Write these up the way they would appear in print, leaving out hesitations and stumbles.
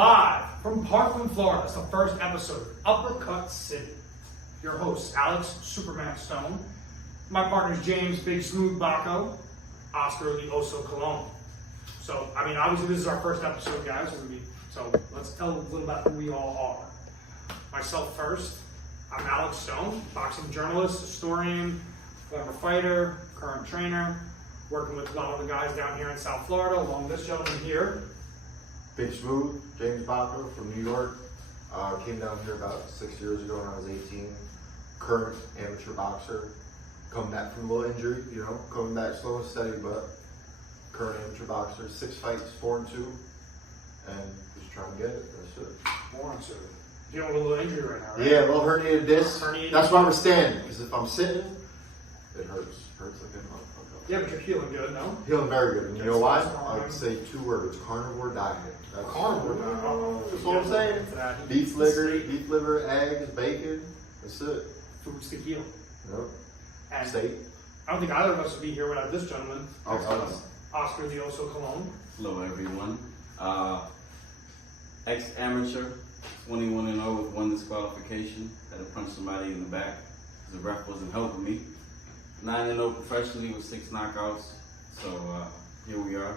Live from Parkland, Florida, it's the first episode of Uppercut City. Your host, Alex Superman Stone. My partners, James Big Smooth Baco, Oscar the Oso Cologne. So, obviously this is our first episode, guys. So let's tell a little about who we all are. Myself first, I'm Alex Stone, boxing journalist, historian, former fighter, current trainer, working with a lot of the guys down here in South Florida, along with this gentleman here. Big Smooth, James Baco from New York. Came down here about 6 years ago when I was 18. Current amateur boxer. Come back from a little injury, coming back slow and steady, but current amateur boxer. 6 fights, 4-2, and just trying to get it. That's it. 4-2. You're dealing with a little injury right now, right? Yeah, a little herniated disc. Herniated. That's why we're standing, because if I'm sitting, it hurts. Hurts like a motherfucker. Yeah, but you're healing good, no? Healing very good. And you know why? Fine. I'd say 2 words: carnivore diet. That's Carnivore diet. That's what I'm saying. Beef liver, eggs, bacon. That's it. Foods to heal. Yep. And Steak. I don't think either of us would be here without this gentleman. Oh, Oscar the Oso Cologne. Hello everyone. Ex-amateur, 21-0 with 1 disqualification. Had to punch somebody in the back because the ref wasn't helping me. 9-0 professionally with 6 knockouts. So here we are.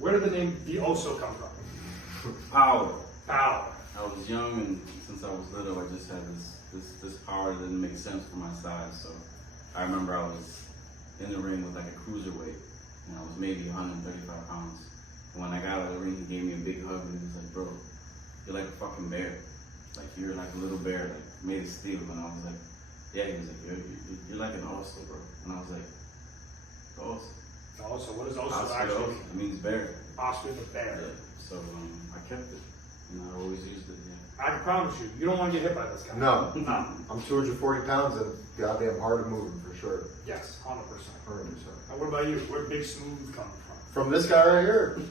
Where did the name the Oso come from? Power. Power. I was young, and since I was little, I just had this power that didn't make sense for my size. So I remember I was in the ring with like a cruiserweight, and I was maybe 135 pounds. And when I got out of the ring, he gave me a big hug, and he was like, "Bro, you're like a fucking bear. Like you're like a little bear, like made of steel." And I was like, "Yeah." He was like, "You're like an oso, bro." And I was like, "Oso." Oso. What does Oso Oscar actually Oso. mean? It means bear. Oscar the bear. Yeah. So I kept it, and I always used it. Yeah. I can promise you don't want to get hit by this guy. No. No. I'm 240 pounds and goddamn hard of moving for sure. Yes, 100%. 100%. And what about you? Where'd Big Smooth come from? From this guy right here.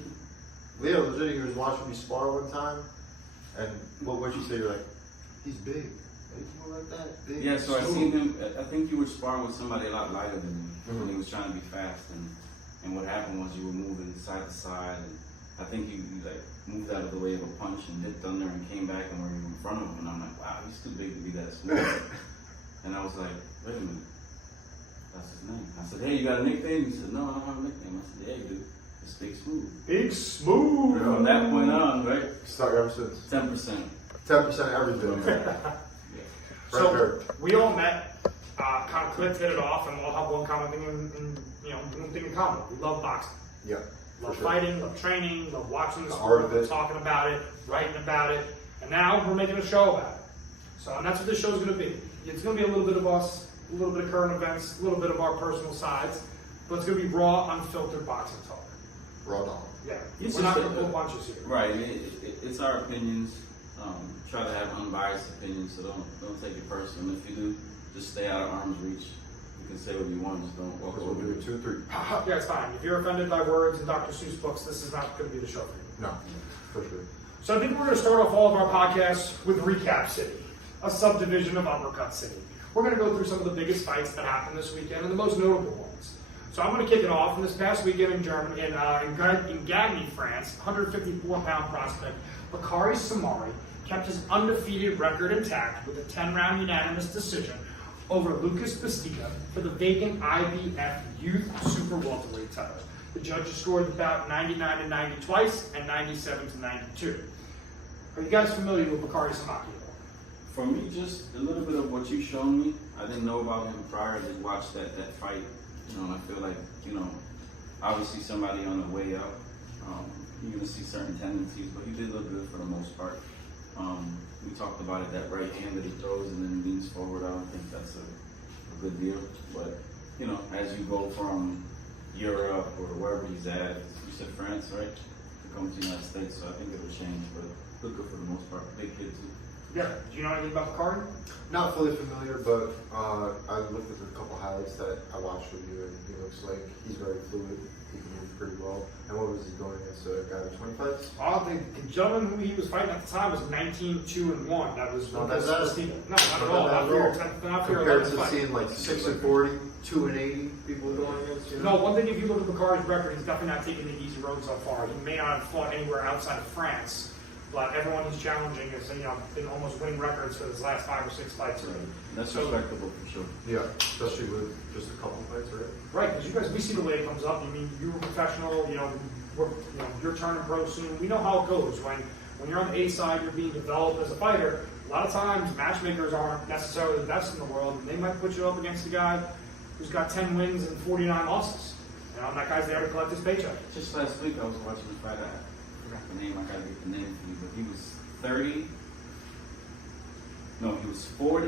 Leo, legit, he was watching me spar one time, and what'd you say? You're like, he's big. Like that, big. Yeah, so I seen him. I think you were sparring with somebody a lot lighter than me, and he was trying to be fast. And what happened was you were moving side to side, and I think you like moved out of the way of a punch and dipped under and came back and were in front of him. And I'm like, wow, he's too big to be that small. And I was like, wait a minute, that's his name. I said, hey, you got a nickname? He said, no, I don't have a nickname. I said, yeah, you do. It's Big Smooth. Big Smooth. From that point on, right? Start ever since. 10%. 10% everything. So we all met, kind of clicked, hit it off, and we all have one common thing one thing in common. We love boxing. Yeah. Love sure. fighting, love training, love watching the The sport, art of it. talking about it, writing about it, and now we're making a show about it. So, and that's what this show's going to be. It's going to be a little bit of us, a little bit of current events, a little bit of our personal sides, but it's going to be raw, unfiltered boxing talk. Raw dog. Yeah, It's we're not just going to pull punches here. Right. It's our opinions. Try to have unbiased opinions, so don't take it personal. If you do, just stay out of arm's reach. You can say what you want, just don't walk We'll over do it. 2, 3. Yeah, it's fine. If you're offended by words in Dr. Seuss books, this is not going to be the show for you. No, for sure. So I think we're going to start off all of our podcasts with Recap City, a subdivision of Uppercut City. We're going to go through some of the biggest fights that happened this weekend and the most notable ones. So I'm going to kick it off. In this past weekend in Germany, in Gagny, France, 154-pound prospect Bakary Samari kept his undefeated record intact with a 10-round unanimous decision over Lucas Bastida for the vacant IBF Youth Super Welterweight title. The judges scored the bout 99-90 twice and 97-92. Are you guys familiar with Bakary Samari? For me, just a little bit of what you shown me. I didn't know about him prior to watch that fight. And I feel like, obviously somebody on the way up, you're going to see certain tendencies, but he did look good for the most part. We talked about it, that right hand that he throws and then leans forward. I don't think that's a good deal. But, as you go from Europe or wherever he's at, you said France, right? To come to the United States, so I think it'll change, but look good for the most part. Big kid too. Yeah. Do you know anything about Bakary? Not fully familiar, but I looked at a couple highlights that I watched with you, and he looks like he's very fluid. He can move pretty well. And what was he going against? A guy with 20 fights? The gentleman who he was fighting at the time was 19-2-1. That was Not Lucas that bad. Bastida. No, not at all. Not for your Compared 11th to fight. seeing like 6-40, 2-80. people going against? You No, one thing, if you look at Bakari's record, he's definitely not taking the easy road so far. He may not have fought anywhere outside of France, but everyone he's challenging has been almost winning records for his last 5 or 6 fights already. That's respectable for sure. Yeah, especially with just a couple fights, right? Right, because you guys, we see the way it comes up. I mean, you were professional, you're turning pro soon. We know how it goes. When you're on the A side, you're being developed as a fighter. A lot of times, matchmakers aren't necessarily the best in the world. And they might put you up against a guy who's got 10 wins and 49 losses. And that guy's there to collect his paycheck. Just last week, I was watching the fight. I forgot the name. I gotta get the name for you. But he was 30. No, he was 40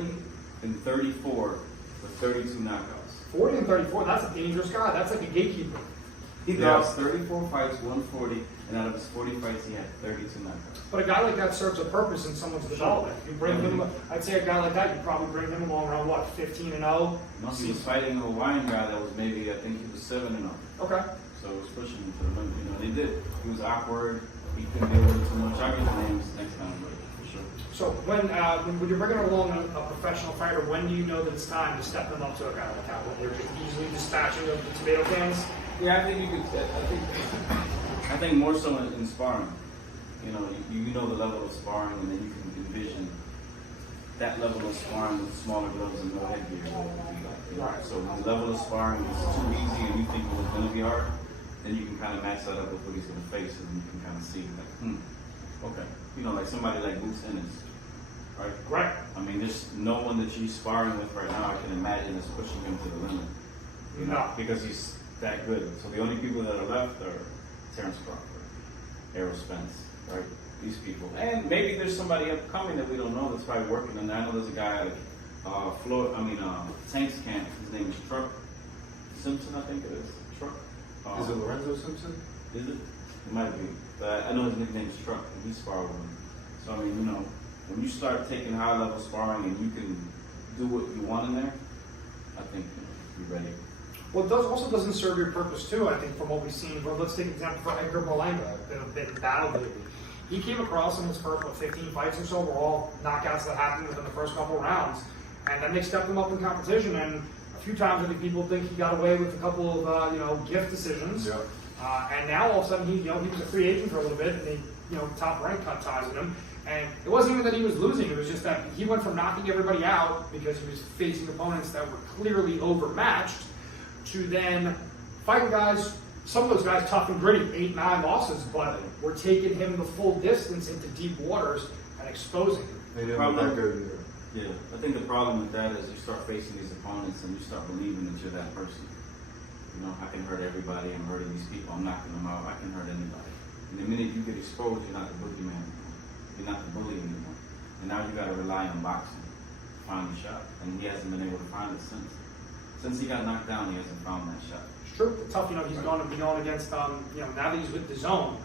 and 34 with 32 knockouts. 40 and 34, that's a dangerous guy. That's like a gatekeeper. He lost 34 fights, won 40, and out of his 40 fights, he had 32 knockouts. But a guy like that serves a purpose in someone's development. You bring him, I'd say a guy like that, you probably bring him along around what, 15 and 0? No, he was fighting a Hawaiian guy that was maybe, I think he was 7 and 0. Okay. So it was pushing him to the limit. They did. He was awkward. He couldn't deal with it too much. I'll get the names next time, but for sure. So when you're bringing along a professional fighter, when do you know that it's time to step them up to a guy like that? When you're easily dispatching of the tomato cans? Yeah, I think you could. I think more so in sparring. You know the level of sparring, and then you can envision that level of sparring with smaller gloves and no headgear. What it would be like, Right. So when the level of sparring is too easy, and you think it was going to be hard, then you can kind of match that up with what he's going to face, and you can kind of see okay. Like somebody like Boots Ennis, right? Right. I mean, just no one that you're sparring with right now, I can imagine is pushing him to the limit. No. Because he's that good. So the only people that are left are Terrence Crawford, Errol Spence, right? These people. And maybe there's somebody upcoming that we don't know that's probably working. And I know there's a guy like Tank's camp. His name is Truck Simpson, I think it is. Truck. Is it Lorenzo Simpson? Is it? It might be. But I know his nickname is Truck, and he sparred with him. So I mean, when you start taking high level sparring and you can do what you want in there, I think you're ready. Well, it also doesn't serve your purpose too, I think, from what we've seen. Well, let's take an example for Edgar Berlanga, been battled lately. He came across in his first 15 fights or so were all knockouts that happened within the first couple rounds. And then they stepped him up in competition, and a few times I think people think he got away with a couple of gift decisions. Yeah. And now all of a sudden he was a free agent for a little bit, and they top rank cut ties with him. And it wasn't even that he was losing; it was just that he went from knocking everybody out because he was facing opponents that were clearly overmatched, to then fighting guys. Some of those guys tough and gritty, 8, 9 losses, but we're taking him the full distance into deep waters and exposing him. They didn't look that good either. Yeah, I think the problem with that is you start facing these opponents and you start believing that you're that person. I can hurt everybody. I'm hurting these people. I'm knocking them out. I can hurt anybody. And the minute you get exposed, you're not the boogeyman anymore. You're not the bully anymore. And now you got to rely on boxing to find the shot. And he hasn't been able to find it since. Since he got knocked down, he hasn't found that shot. It's true. It's tough. He's going to be going against, now that he's with the zone.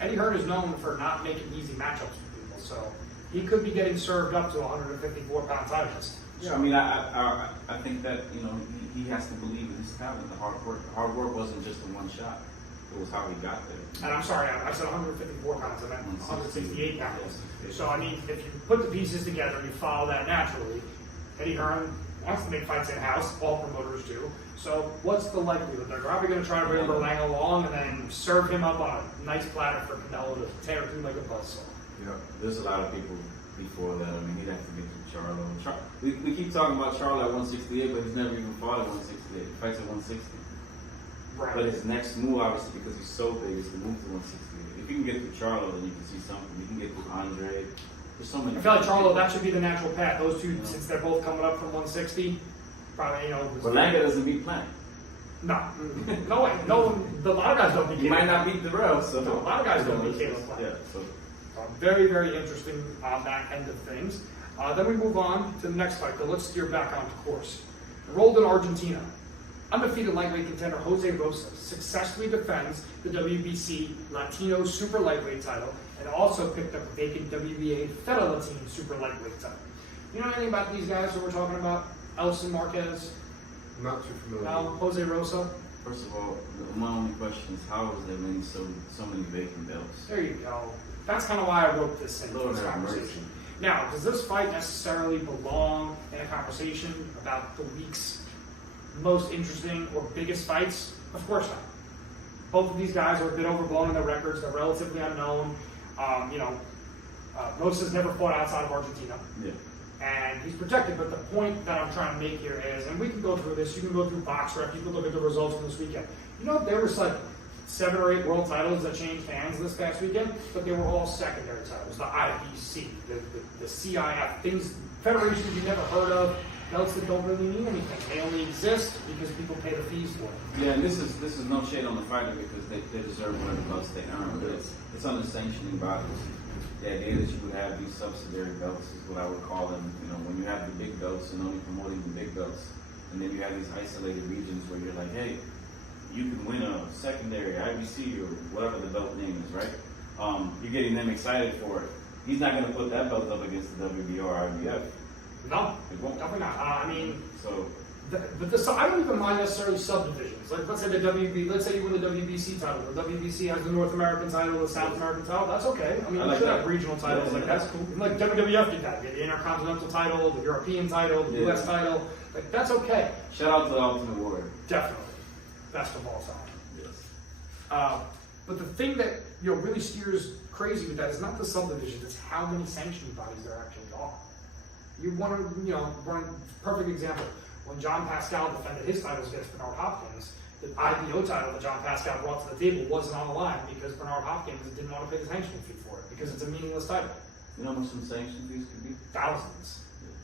Eddie Hearn is known for not making easy matchups with people. So he could be getting served up to 154-pound titles. Yeah, I mean, I think that he has to believe in his talent, the hard work. The hard work wasn't just the one shot; it was how he got there. And I'm sorry, I said 154 pounds. I meant 168 pounds. So I mean, if you put the pieces together and you follow that naturally, Eddie Hearn wants to make fights in house. All promoters do. So what's the likelihood? They're probably going to try to bring Berlanga along and then serve him up on a nice platter for Canelo to tear through like a buzzsaw. Yeah. There's a lot of people before that. I mean, he'd have to get through Charlo. We keep talking about Charlo at 168, but he's never even fought at 168. He fights at 160. Right. But his next move, obviously, because he's so big, is to move to 168. If you can get through Charlo, then you can see something. You can get through Andre. There's so many. I feel like Charlo, that should be the natural path. Those two, since they're both coming up from 160, probably, Berlanga doesn't beat Plant. No. No way. No, a lot of guys don't beat He Caleb might not Plant. beat Darrell, so. No, a lot of guys don't beat Caleb Plant. Yeah, so. Very, very interesting on that end of things. Then we move on to the next fight, but let's steer back onto course. Rolled in Argentina. Undefeated lightweight contender Jose Rosa successfully defends the WBC Latino Super Lightweight title and also picked up a vacant WBA Feta Latino Super Lightweight title. You know anything about these guys that we're talking about? Elson Marquez? I'm not too familiar. No, Jose Rosa? First of all, my only question is how is there so many vacant belts? There you go. That's kind of why I wrote this in Lord this have conversation. mercy. Now, does this fight necessarily belong in a conversation about the week's most interesting or biggest fights? Of course not. Both of these guys are a bit overblown in their records. They're relatively unknown. Rosas has never fought outside of Argentina. Yeah. And he's protected, but the point that I'm trying to make here is, and we can go through this, you can go through BoxRec, you can look at the results from this weekend. You know, there was like 7 or 8 world titles that changed hands this past weekend, but they were all secondary titles. The IBC, the CIF, things, federations you never heard of, belts that don't really mean anything. They only exist because people pay the fees for it. Yeah, and this is no shade on the fighter because they deserve whatever belts they earn, but it's on the sanctioning bodies. The idea that you would have these subsidiary belts is what I would call them. You know, when you have the big belts and only promoting the big belts, and then you have these isolated regions where you're like, hey, you can win a secondary IBC or whatever the belt name is, right? You're getting them excited for it. He's not going to put that belt up against the WBO or IBF. No, It won't. definitely not. So I don't even mind necessarily subdivisions. Like, let's say the WB, let's say you win the WBC title. The WBC has the North American title, the South American title. That's okay. I mean, I you like should that. have regional titles. Yeah, like that's that. cool. And like WWF did that. They had the Intercontinental title, the European title, the Yeah. US title. Like, that's okay. shout out to the Ultimate Warrior. Definitely. Best of all time. Yes. But the thing that really steers crazy with that is not the subdivisions, it's how many sanctioning bodies there actually are. You want to, one perfect example. When John Pascal defended his titles against Bernard Hopkins, the IBO title that John Pascal brought to the table wasn't on the line because Bernard Hopkins didn't want to pay the sanctioning fee for it because it's a meaningless title. You know how much some sanction fees could be? Thousands.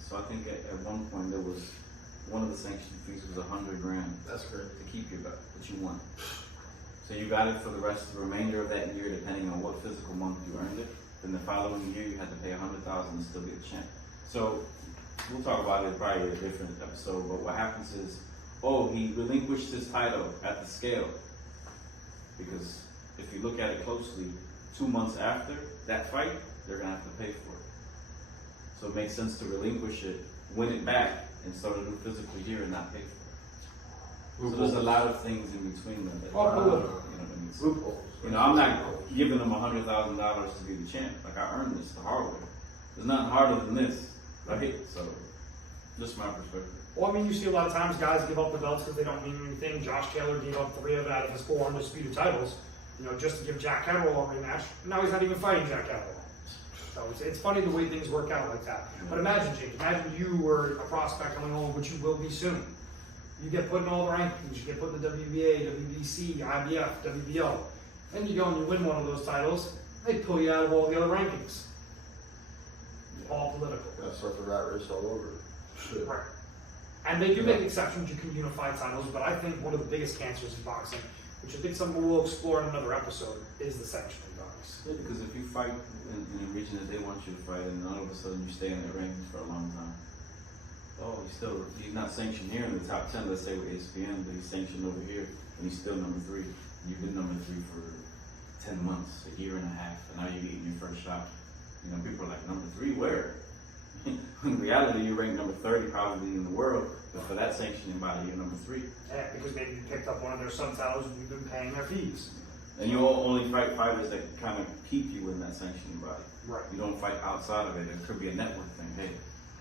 So I think at one point there was one of the sanction fees was $100,000 That's great. to keep your belt that you won. So you got it for the rest of the remainder of that year, depending on what physical month you earned it. Then the following year you had to pay $100,000 to still be a champ. So we'll talk about it probably in a different episode. But what happens is, he relinquished his title at the scale because if you look at it closely, 2 months after that fight, they're gonna have to pay for it. So it makes sense to relinquish it, win it back, and start a new physical year and not pay for it. So there's a lot of things in between them. That, Loopholes. I'm not giving them $100,000 to be the champ. Like, I earned this the hard way. There's nothing harder than this, right? So, just my perspective. Well, I mean, you see a lot of times guys give up the belts because they don't mean anything. Josh Taylor gave up 3 of it out of his 4 undisputed titles, just to give Jack Catterall a rematch. Now he's not even fighting Jack Catterall. So it's funny the way things work out like that. But imagine, James, imagine you were a prospect coming home, which you will be soon. You get put in all the rankings, you get put in the WBA, WBC, IBF, WBO. Then you go and you win one of those titles, they pull you out of all the other rankings. All political. Gotta start the rat race all over. Shit. Right. And they do make exceptions, you can unify titles, but I think one of the biggest cancers in boxing, which I think something we'll explore in another episode, is the sanctioning bodies. Yeah, because if you fight in a region that they want you to fight, and then all of a sudden you stay in their rankings for a long time. He's not sanctioned here in the top 10, let's say with ESPN, but he's sanctioned over here, and he's still number 3. You've been number 3 for 10 months, a year and a half, and now you're getting your first shot. People are like, number 3, where? In reality, you're ranked number 30 probably in the world, but for that sanctioning body, you're number 3. Yeah, because maybe you picked up one of their subtitles and you've been paying their fees. And you only fight fighters that kind of keep you in that sanctioning body. Right. You don't fight outside of it. It could be a network thing. Hey,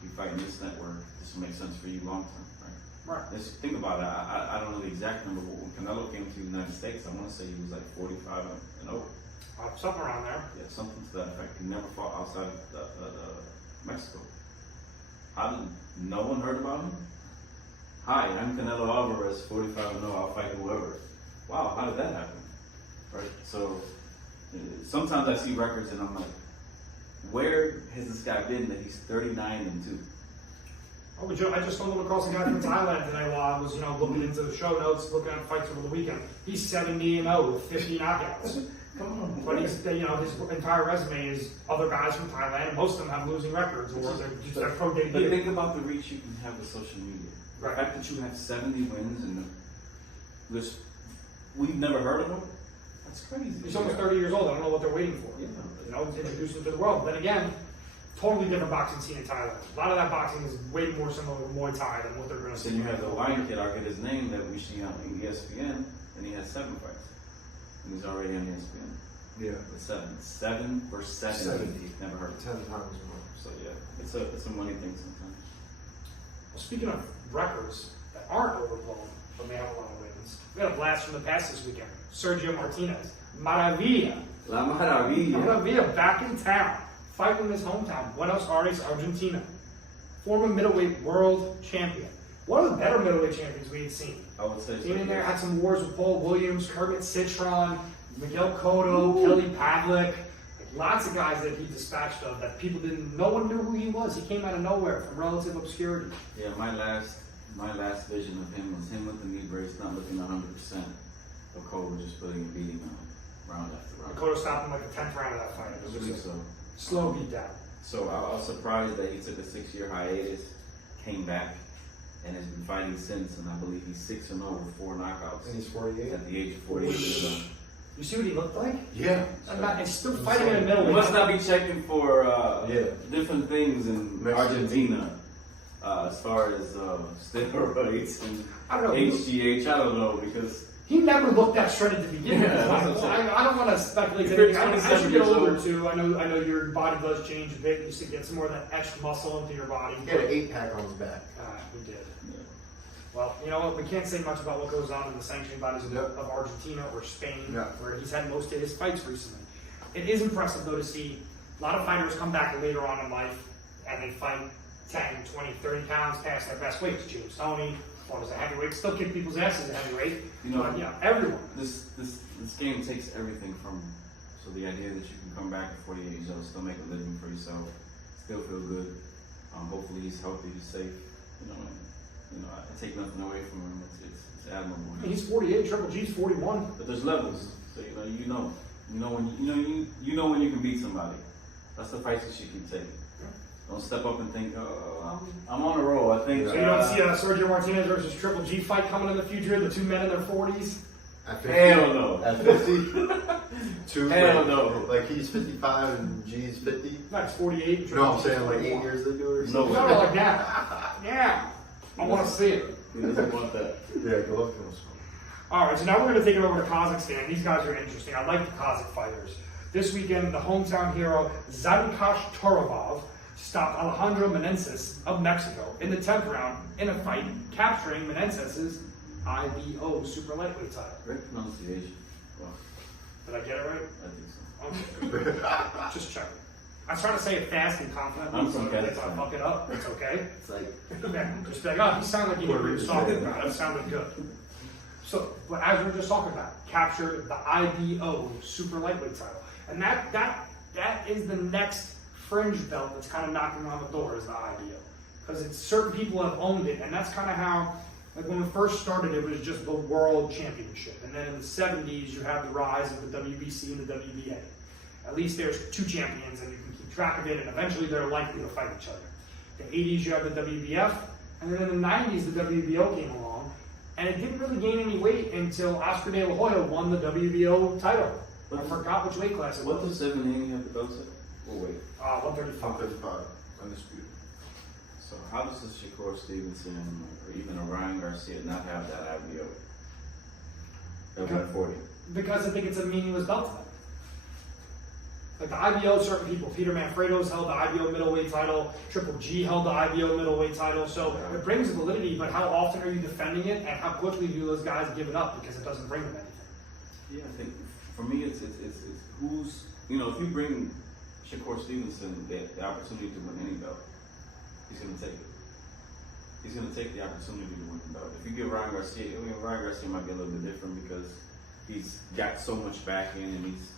you fight in this network, this will make sense for you long term, right? Right. Let's think about it. I don't know the exact number, but when Canelo came to the United States, I want to say he was like 45 and over. Something around there. Yeah, something to that effect. He never fought outside of Mexico. How did no one heard about him? Hi, I'm Canelo Alvarez, 45 and 0. I'll fight whoever. Wow, how did that happen? Right. So sometimes I see records and I'm like, where has this guy been that he's 39 and 2? Oh, I just stumbled across a guy from Thailand today while I was, looking into the show notes, looking at fights over the weekend. He's 70-0 with 50 knockouts. Come on. But he's, his entire resume is other guys from Thailand, and most of them have losing records, or they're just their pro But debut. think about the reach you can have with social media. Right. The fact that you have 70 wins and we've never heard of him. That's crazy. He's almost 30 years old. I don't know what they're waiting for. Yeah. Introduce him to the world. Then again, totally different boxing scene in Thailand. A lot of that boxing is way more similar to Muay Thai than what they're going to see. Then you have the Hawaiian kid, I get his name, that we see on ESPN, and he has 7 fights. And he's already on ESPN. Yeah. With 7 versus 70. 70. Never heard. 10 times more. So yeah, it's a money thing sometimes. Well, speaking of records, that aren't overblown, but may have a lot of wins. We had a blast from the past this weekend. Sergio Martinez, Maravilla. La Maravilla. Maravilla back in town, fighting in his hometown, Buenos Aires, Argentina. Former middleweight world champion. One of the better middleweight champions we had seen. I would say so. Came in there, had some wars with Paul Williams, Kermit Citron, Miguel Cotto, Kelly Pavlik. Lots of guys that he dispatched of that people didn't, no one knew who he was. He came out of nowhere from relative obscurity. Yeah, my last vision of him was him with the knee brace, not looking 100%. But Cole just putting and beating him round after round. Cotto stopped him like the 10th round of that fight. It was a So, slow beat down. so I was surprised that he took a 6-year hiatus, came back, and has been fighting since. And I believe he's 6-0 with 4 knockouts And he's 48. at the age of 48 years old. You see what he looked like? Yeah. And still fighting in the middle. You must not be checking for Yeah. different things in Mexican. Argentina, as far as steroids and I don't know. HGH. I don't know because He never looked that shredded to begin with. Yeah, that's what I'm saying. I don't want to speculate. If you're Anything. As 27 you get years older old. too, I know your body does change a bit. You used to get some more of that extra muscle into your body. He had an 8-pack on his back. We did. Well, you know what? We can't say much about what goes on in the sanctioning bodies of, Yep. of Argentina or Spain, Yeah. where he's had most of his fights recently. It is impressive, though, to see a lot of fighters come back later on in life and they fight 10, 20, 30 pounds past their best weights. James Toney, what was a heavyweight, still kick people's asses at heavyweight. You know, But, yeah, everyone. this game takes everything from. So the idea that you can come back at 48 years old, still make a living for yourself, still feel good. Hopefully he's healthy, he's safe. I take nothing away from him. It's admirable. I mean, he's 48, Triple G's 41. But there's levels, so you know when you can beat somebody. That's the fights that you can take. Don't step up and think, oh, I'm on a roll. I think. So you don't see a Sergio Martinez versus Triple G fight coming in the future, the two men in their 40s? At 50, Hell no. At 50, two. Hell no. Like he's 55 and G's 50. No, it's 48. No, I'm saying like 8 years they do it or No something. No, no, like that. Yeah. I want to see it. He doesn't want that. Yeah, go look at him. All right, so now we're going to take it over to Kazakhstan. These guys are interesting. I like the Kazakh fighters. This weekend, the hometown hero, Zadikash Torovov, stopped Alejandro Menendez of Mexico in the 10th round in a fight, capturing Menendez's IBO super lightweight title. Great pronunciation. Well, Did I get it right? I think so. Okay. Just checking. I was trying to say it fast and confidently, I'm so from if I Kazakhstan. fuck it up, it's okay. It's like, Yeah, just be like, oh, he sounded like he knew what he was talking about. That sounded good. So, but as we were just talking about, captured the IBO super lightweight title, and that is the next fringe belt that's kind of knocking on the door is the IBO, because it's certain people have owned it, and that's kind of how. Like when we first started, it was just the World Championship, and then in the 70s, you have the rise of the WBC and the WBA. At least there's 2 champions, and you can keep track of it, and eventually they're likely to fight each other. The 80s, you have the WBF, and then in the 90s, the WBO came along, and it didn't really gain any weight until Oscar De La Hoya won the WBO title. I forgot which weight class it What was. does 780 have the belts at? What weight? 135. 55, undisputed. So how does the Shakur Stevenson or even a Ryan Garcia not have that IBO at 140? Because I think it's a meaningless belt to them. Like the IBO, certain people, Peter Manfredo's held the IBO middleweight title, Triple G held the IBO middleweight title, so it brings validity, but how often are you defending it, and how quickly do those guys give it up because it doesn't bring them anything? Yeah, I think for me it's who's, if you bring Shakur Stevenson the opportunity to win any belt, he's going to take it. He's going to take the opportunity to win the belt. If you give Ryan Garcia, Ryan Garcia might be a little bit different because he's got so much back in and he's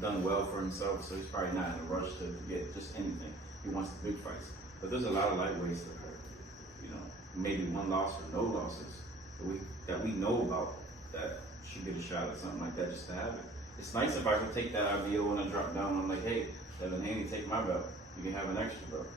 done well for himself, so he's probably not in a rush to get just anything. He wants the big fights. But there's a lot of lightweights that are, maybe one loss or no losses that we know about that should get a shot at something like that just to have it. It's nice if I could take that IBO when I drop down. I'm like, hey, Devin Haney, take my belt. You can have an extra belt.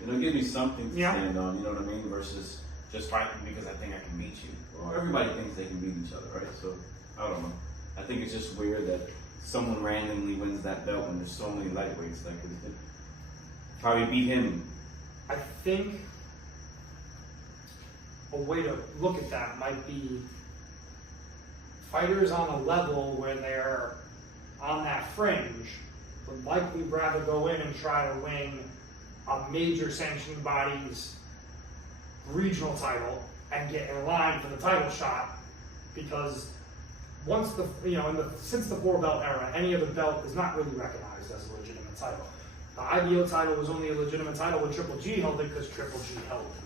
It gives me something to stand on, you know what I mean? Versus just fighting because I think I can beat you. Well, everybody thinks they can beat each other, right? So, I don't know. I think it's just weird that someone randomly wins that belt when there's so many lightweights that could probably beat him. I think a way to look at that might be fighters on a level where they're on that fringe would likely rather go in and try to win a major sanctioning body's regional title and get in line for the title shot, because once since the 4-belt era, any other belt is not really recognized as a legitimate title. The IBO title was only a legitimate title when Triple G held it because Triple G held it.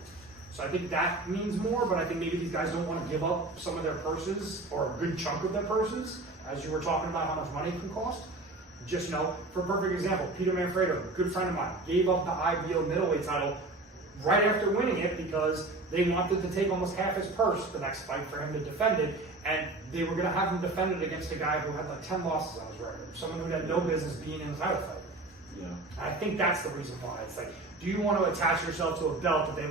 So I think that means more, but I think maybe these guys don't want to give up some of their purses or a good chunk of their purses, as you were talking about how much money it can cost. Just for a perfect example, Peter Manfredo, a good friend of mine, gave up the IBO middleweight title right after winning it because they wanted to take almost half his purse the next fight for him to defend it, and they were going to have him defend it against a guy who had like 10 losses on his record, someone who had no business being in a title fight. Yeah. I think that's the reason why. It's like, do you want to attach yourself to a belt that they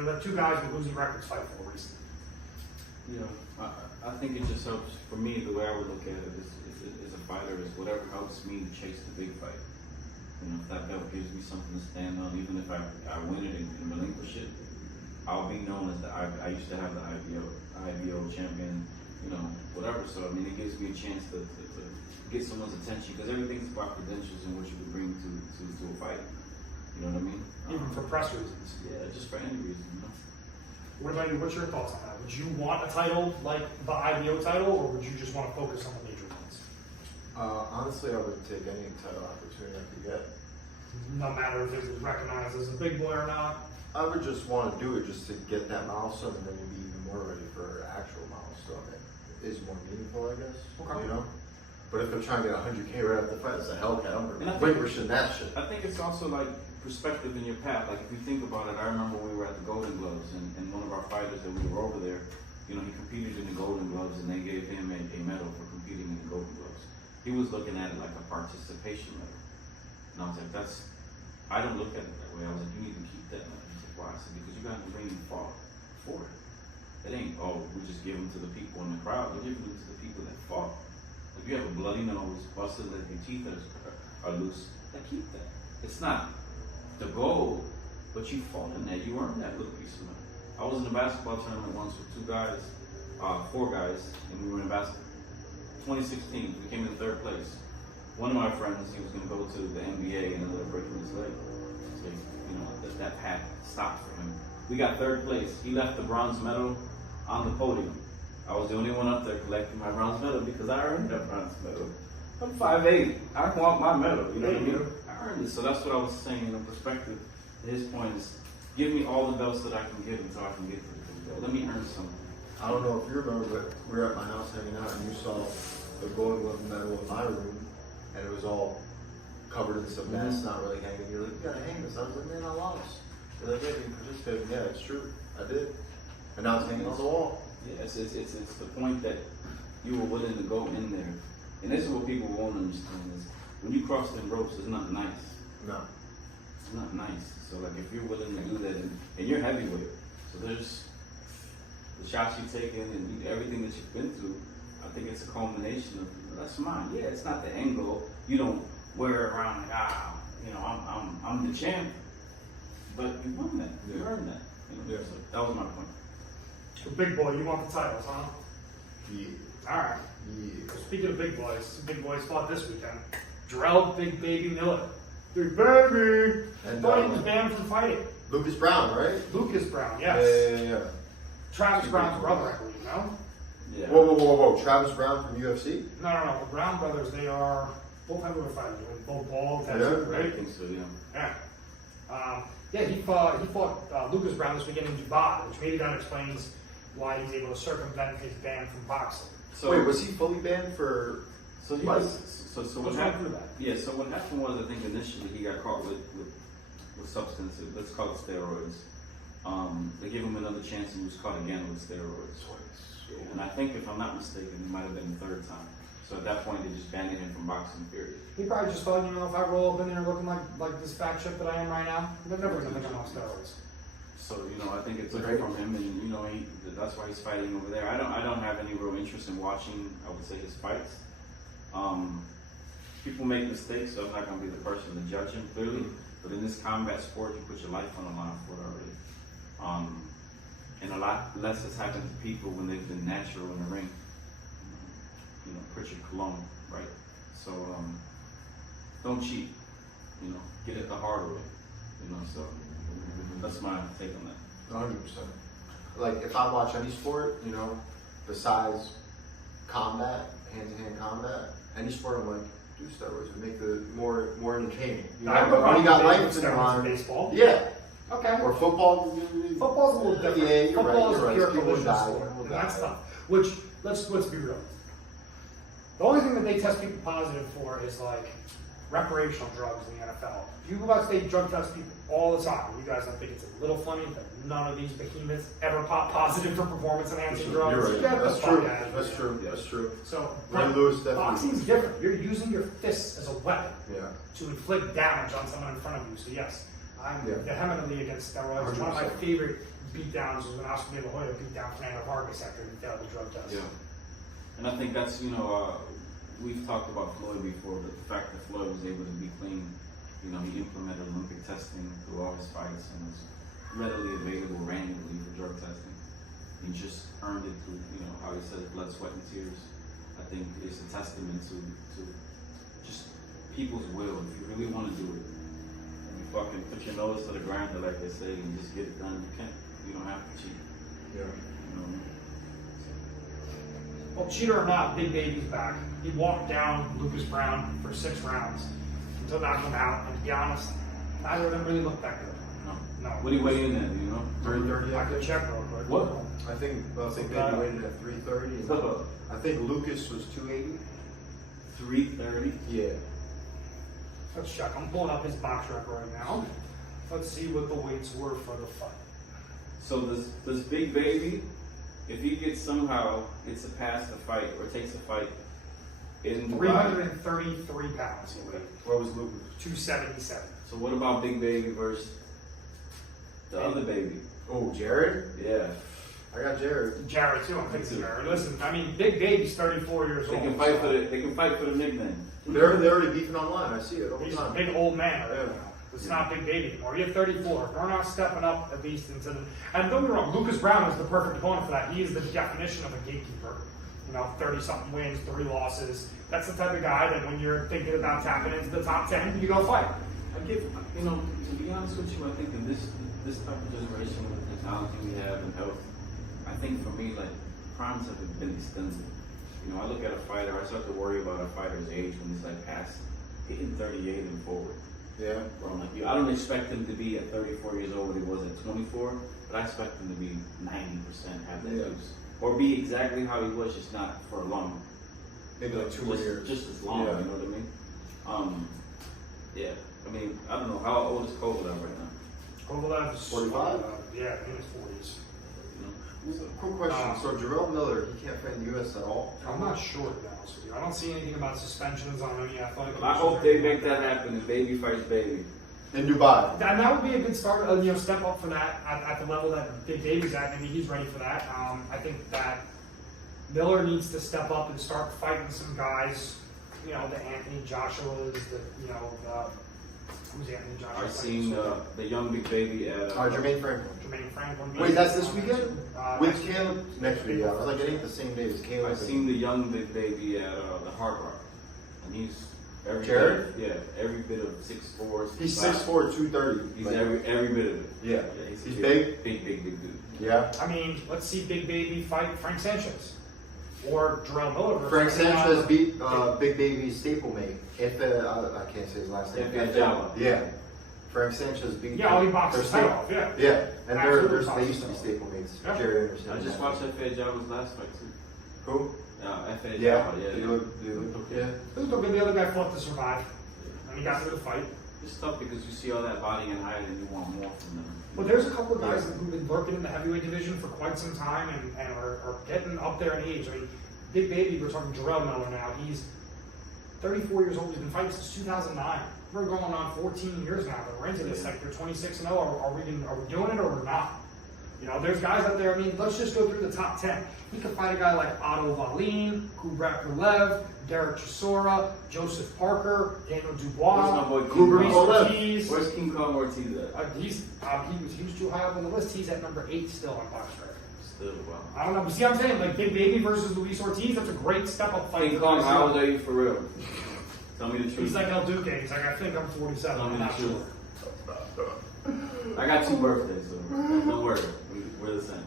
let two guys with losing records fight for recently? I think it just helps. For me, the way I would look at it is as a fighter is whatever helps me to chase the big fight. If that belt gives me something to stand on, even if I win it and relinquish it, I'll be known as I used to have the IBO champion, whatever. So it gives me a chance to get someone's attention, because everything's about credentials and what you can bring to a fight. You know what I mean? Even for press reasons. Yeah, just for any reason. What about you? What's your thoughts on that? Would you want a title like the IBO title, or would you just want to focus on the major ones? Honestly, I would take any title opportunity I could get. No matter if it was recognized as a big boy or not? I would just want to do it just to get that milestone, and then be even more ready for an actual milestone that is more meaningful, I guess. Okay. But if they're trying to get 100K right after the fight, it's a Hellcat. I'm relinquishing that shit. I think it's also like perspective in your path. Like if you think about it, I remember we were at the Golden Gloves, and one of our fighters that we were over there, he competed in the Golden Gloves, and they gave him a medal for competing in the Golden Gloves. He was looking at it like a participation medal. And I was like, I don't look at it that way. I was like, you need to keep that medal. He's like, why? I said, because you got in the ring and fought for it. It ain't, we just give them to the people in the crowd. We're giving them to the people that fought. If you have a bloody nose, busted lip, your teeth are loose, keep that. It's not the goal, but you fought in that. You earned that little piece of money. I was in a basketball tournament once with 4 guys, and we were in basketball. 2016, we came in 3rd place. One of my friends, he was going to go to the NBA and ended up breaking his leg. So, that path stopped for him. We got 3rd place. He left the bronze medal on the podium. I was the only one up there collecting my bronze medal because I earned that bronze medal. I'm 5'8". I want my medal. You know what I mean? I earned it. So that's what I was saying in perspective. His point is, give me all the belts that I can get until I can get to the big belt. Let me earn something. I don't know if you remember, but we were at my house hanging out, and you saw the Golden Glove medal in my room, and it was all covered in some mess, not really hanging. You're like, you gotta hang this. I was like, man, I lost. You're like, yeah, you participated. Yeah, it's true. I did. And now it's hanging on the wall. Yeah, it's the point that you were willing to go in there. And this is what people won't understand is when you cross them ropes, it's not nice. No. It's not nice. So like if you're willing to do that and you're heavyweight, so there's the shots you've taken and everything that you've been through, I think it's a culmination of that's mine. Yeah, it's not the end goal. You don't wear it around like I'm the champ. But you won that. You earned that. So that was my point. The big boy, you want the titles, huh? Yeah. Alright. Yeah. Speaking of big boys fought this weekend. Jarrell Big Baby Miller. Big Baby! And Thought he was banned from fighting. Lucas Brown, right? Lucas Brown, yes. Yeah. Travis Brown's brother, I believe, no? Yeah. Whoa. Travis Brown from UFC? No. The Brown brothers, they are both heavyweight fighters. Both ball, Yeah, tattoo, I right? think so, yeah. Yeah. He fought Lucas Brown this weekend in Dubai, which maybe that explains why he's able to circumvent his ban from boxing. So wait, was he fully banned for? So he What? was. So what Let's run happened? through that. Yeah. So what happened was, I think initially he got caught with substances. Let's call it steroids. They gave him another chance, and he was caught again with steroids. And I think, if I'm not mistaken, it might have been the 3rd time. So at that point, they just banned him from boxing. Period. He probably just thought, if I roll up in there looking like this fat chip that I am right now, they're never gonna think I'm on steroids. So I think it took it from him, and that's why he's fighting over there. I don't have any real interest in watching, I would say, his fights. People make mistakes, so I'm not gonna be the person to judge him clearly. But in this combat sport, you put your life on the line for it already. And a lot less has happened to people when they've been natural in the ring. Pritchard Cologne, right? So don't cheat. Get it the hard way. So that's my take on that. 100%. like if I watch any sport, you know, besides combat, hand-to-hand combat, any sport, I'm like, do steroids and make the more entertaining. You know, when you got life in the line, baseball. yeah. Okay. Or football. Football's a little different. Yeah, you're Football right. is a pure People collision die, sport, people and die. that's tough. Which let's be real. The only thing that they test people positive for is like recreational drugs in the NFL. You guys, they drug test people all the time. You guys don't think it's a little funny that none of these behemoths ever pop positive for performance-enhancing drugs? You're right. Get the That's fuck true. out of That's here. true. That's true. So, Ray Lewis definitely. boxing's different. You're using your fists as a weapon Yeah. to inflict damage on someone in front of you. So yes, I'm Yeah. vehemently against steroids. One of my 100%. favorite beatdowns was when Oscar De La Hoya beat down Fernando Vargas after he failed the drug test. Yeah. And I think that's, we've talked about Floyd before, but the fact that Floyd was able to be clean, he implemented Olympic testing through all his fights and was readily available randomly for drug testing. He just earned it through, how he says, blood, sweat, and tears. I think it's a testament to just people's will. If you really want to do it, you fucking put your nose to the grinder, like they say, and just get it done. You don't have to cheat. Yeah. Well, cheater or not, Big Baby's back. He walked down Lucas Brown for 6 rounds until knocked him out. And to be honest, neither of them really looked that good. No. What do you weigh in at, do you know? 330. I could check real quick. What? I think Baby weighed at 330. I think Lucas was 280. 330? Yeah. Let's check. I'm pulling up his box record right now. Let's see what the weights were for the fight. So this Big Baby, if he gets to pass the fight or takes the fight in Dubai, 333 pounds he weighed. What was Lucas? 277. so what about Big Baby versus the other baby? Oh, Jared? Yeah. I got Jared. Jared too. I'm thinking Jared. Listen, I mean, Big Baby's 34 years They old. can fight for the nickname. They're already beefing online. I see it all the He's a time. big old man right Yeah. now. It's not Big Baby anymore. You're 34. We're not stepping up at least into the... And don't get me wrong, Lucas Brown is the perfect opponent for that. He is the definition of a gatekeeper. 30-something wins, 3 losses. That's the type of guy that when you're thinking about tapping into the top 10, you go fight. I give, to be honest with you, I think in this type of generation with the technology we have and health, I think for me, like, primes have been extended. I look at a fighter, I start to worry about a fighter's age when he's like past hitting 38 and forward. Yeah. Bro, I don't expect him to be at 34 years old what he was at 24, but I expect him to be 90% have that juice. Or be exactly how he was, just not for a long, Maybe like 2 more years. just as long, Yeah. you know what I mean? Yeah, I mean, I don't know, how old is Kovalev right now? Kovalev's 45? Yeah, in his 40s. Quick question. So Jarrell Miller, he can't fight in the U.S. at all? I'm not sure, to be honest with you. I don't see anything about suspensions on any athletic. I hope they make that happen and baby fights baby. In Dubai. And that would be a good start, step up for that at the level that Big Baby's at. Maybe he's ready for that. I think that Miller needs to step up and start fighting some guys. The Anthony Joshua's, who's Anthony Joshua? I've seen the young Big Baby at Jermaine Franklin. Jermaine Franklin. Wait, that's this weekend? With Next Caleb? Next week, yeah. I was like, it ain't the same day as Caleb. I've seen the young Big Baby at the Hard Rock, and he's Jared? every bit of 6'4". He's 6'5". 6'4", 230. He's Like, every bit of it. Yeah. He's He's big, big dude. Yeah. I mean, let's see Big Baby fight Frank Sanchez or Jarrell Miller. versus- Frank Sanchez beat Big Baby's stablemate. I can't say his last name. Java. Yeah. Frank Sanchez beat. Yeah, he boxed his their head sta- off. Yeah. Yeah, and Absolutely they used to be boxed his stablemates. Yeah. Jerry Anderson. I just watched F.A. Java's last fight too. Who? F.A. Yeah. Java, Did yeah. you look? Yeah. It was good. The other guy fought to survive, and he got through the fight. It's tough because you see all that body and height and you want more from them. Well, there's a couple of guys who've been lurking in the heavyweight division for quite some time and are getting up there in age. I mean, Big Baby, we're talking Jarrell Miller now. He's 34 years old. He's been fighting since 2009. We're going on 14 years now, but we're into this. Like, they're 26 and 0. Are we doing it or we're not? There's guys out there. I mean, let's just go through the top 10. He could fight a guy like Otto Wallin, Kubrat Pulev, Derek Chisora, Joseph Parker, Daniel Dubois, Where's my boy Kuber Reese Pulev? Ortiz. Where's King Kong Ortiz at? He was too high up on the list. He's at number 8 still on box record. Still, wow. I don't know. But see what I'm saying? Like Big Baby versus Luis Ortiz, that's a great step up fight. King Kong, how old are you for real? Tell me the truth. He's like El Duque. He's like, I think I'm 47. Tell me I'm the not truth. sure. I got 2 birthdays, so don't worry. We're the same.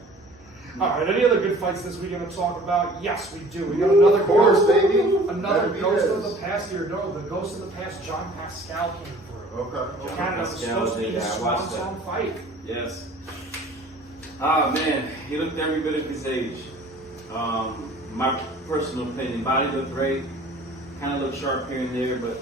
All right, any other good fights this weekend to talk about? Yes, we do. We got another Of course, ghost, baby. another Better be ghost of this. the past year. No, the ghost of the past, John Pascal came through. Okay. Canada was Pascal supposed to be did his that. I swan watched that. song fight. Yes. Ah man, he looked every bit of his age. My personal opinion, body looked great. Kind of looked sharp here and there, but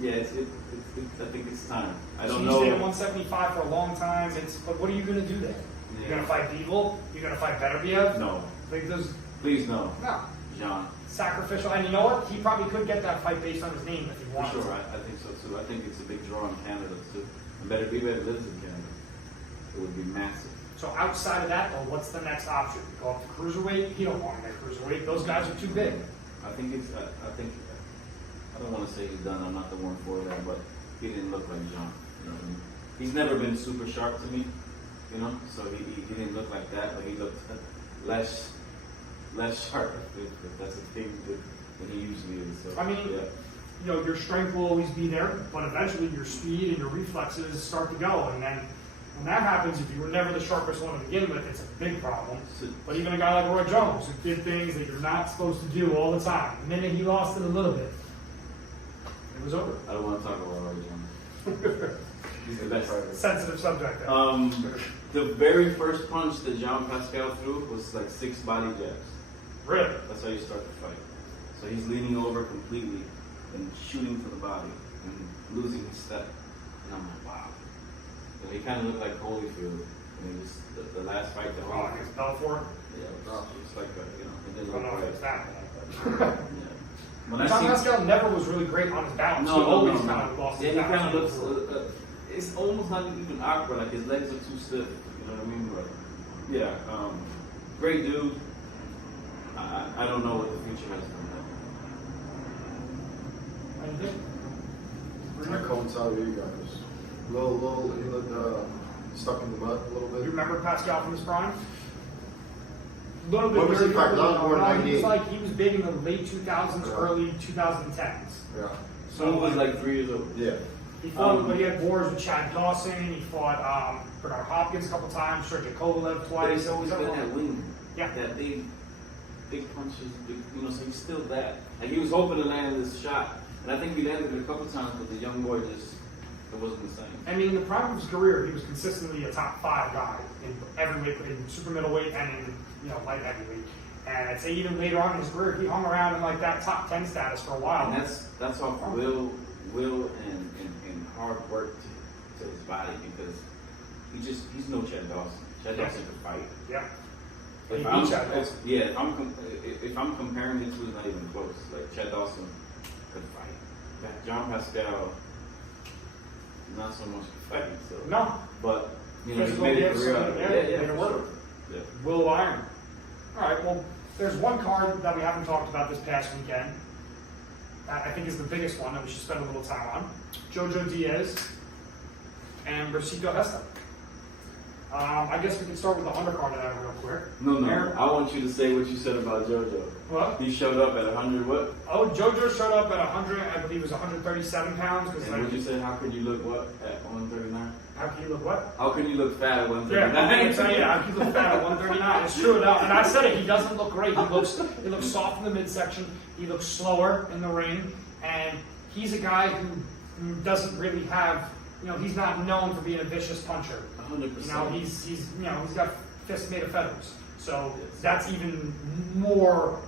yeah, I think it's time. I don't He's been at know. 175 for a long time. But what are you going to do there? You're going to fight Beagle? You're going to fight Beterbiev? No, Like those, please no, no. John. Sacrificial. And you know what? He probably could get that fight based on his name if he For wanted sure, to. I think so too. I think it's a big draw in Canada too. And Beterbiev lives in Canada. It would be massive. So outside of that, though, what's the next option? Go up to cruiserweight? He don't want to get cruiserweight. Those guys are too big. I think it's. I think. I don't want to say he's done. I'm not the one for that, but he didn't look like John. You know what I mean? He's never been super sharp to me. You know, so he didn't look like that, but he looked less sharp. If that's a thing than he usually is. So, I mean, yeah. you know, your strength will always be there, but eventually your speed and your reflexes start to go. And then when that happens, if you were never the sharpest one to begin with, it's a big problem. But even a guy like Roy Jones, who did things that you're not supposed to do all the time, the minute he lost it a little bit, it was over. I don't want to talk about Roy Jones. He's the best. Sensitive subject there. The very first punch that John Pascal threw was like 6 body jabs. Really? That's how you start the fight. So he's leaning over completely and shooting for the body and losing his step. And I'm like, wow. And he kind of looked like Holyfield. I mean, just the last fight that Oh, against Belfort? yeah, it's like you know, it I didn't don't look know if right. it's that bad. Yeah. When I John see, Pascal never was really great on his balance. He always kind of lost Yeah, his he kind balance. of looks. It's almost not even awkward. Like his legs are too stiff. You know what I mean? But yeah, great dude. I don't know what the future has for him. How you think? I coincide with you guys. He looked stuck in the mud a little You bit. remember Pascal from his prime? A little bit. What was he very fighting? early Not born on. He was 98. like he was big in the late 2000s, Yeah. early 2010s. Yeah. So he was like 3 years old. Yeah. He fought, but he had wars with Chad Dawson. He fought Bernard Hopkins a couple times, Sergey Kovalev But twice. he's always been that wing. Yeah. That big punches, you know, so he's still that. Like he was hoping to land this shot. And I think he landed it a couple times, but the young boy just, it wasn't the same. I mean, in the prime of his career, he was consistently a top 5 guy in every weight, in super middleweight and in light heavyweight. And I'd say even later on in his career, he hung around in like that top 10 status for a while. And that's off will and hard work to his body because he's no Chad Dawson. Chad Yeah. Dawson could fight. Yeah. He If beat I'm, Chad Dawson. if I'm comparing the two, it's not even close. Like Chad Dawson could fight. John Pascal, not so much fighting. So No. but you know, he's Physical made a gifts, career out of yeah, it. made it for work. sure. Yeah. Will of Iron. All right, well, there's one card that we haven't talked about this past weekend. That I think is the biggest one that we should spend a little time on. Jojo Diaz and Rosito Hesta. I guess we can start with the undercard of that real quick. No. Aaron- I want you to say what you said about JoJo. What? He showed up at 100 what? Oh, Jojo showed up at 100, I believe it was 137 pounds. Because And would you say how could you look what at 139? how can you look what? How can you look fat at Yeah, 139? I can look fat at 139. It's true enough. And I said it, he doesn't look great. He looks soft in the midsection. He looks slower in the ring. And he's a guy who doesn't really have, he's not known for being a vicious puncher. 100%. He's got fists made of feathers. So Yes. that's even more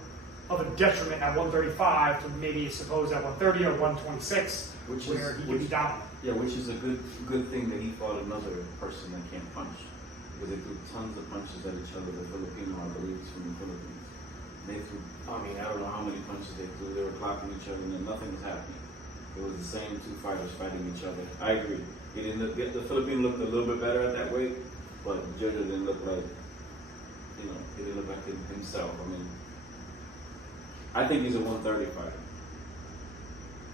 of a detriment at 135 to maybe suppose at 130 or 126, where he can be dominant. Yeah, which is a good thing that he fought another person that can't punch. Because they threw tons of punches at each other. The Filipino, I believe, is from the Philippines. They threw, I don't know how many punches they threw. They were clocking each other and then nothing was happening. It was the same 2 fighters fighting each other. I agree. He didn't look, the Philippine looked a little bit better at that weight, but Jojo didn't look like, he didn't look like himself. I mean, I think he's a 130 fighter.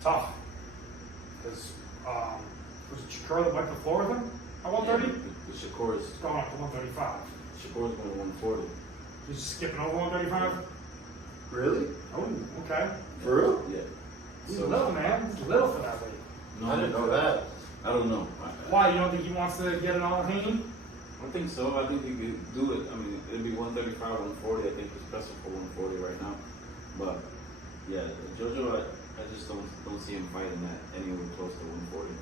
Tough. Because, was it Shakur that wiped the floor with him at 130? The Shakur is It's going up to 135. going to 140. He's skipping over 135? Really? Oh, okay. For real? Yeah. He's little, man. He's little for that weight. No, I didn't know that. I don't know. Why? You don't think he wants to get it on Haney? I think so. I think he could do it. I mean, it'd be 135, 140. I think he's pressing for 140 right now. But yeah, JoJo, I just don't see him fighting that anywhere close to 140.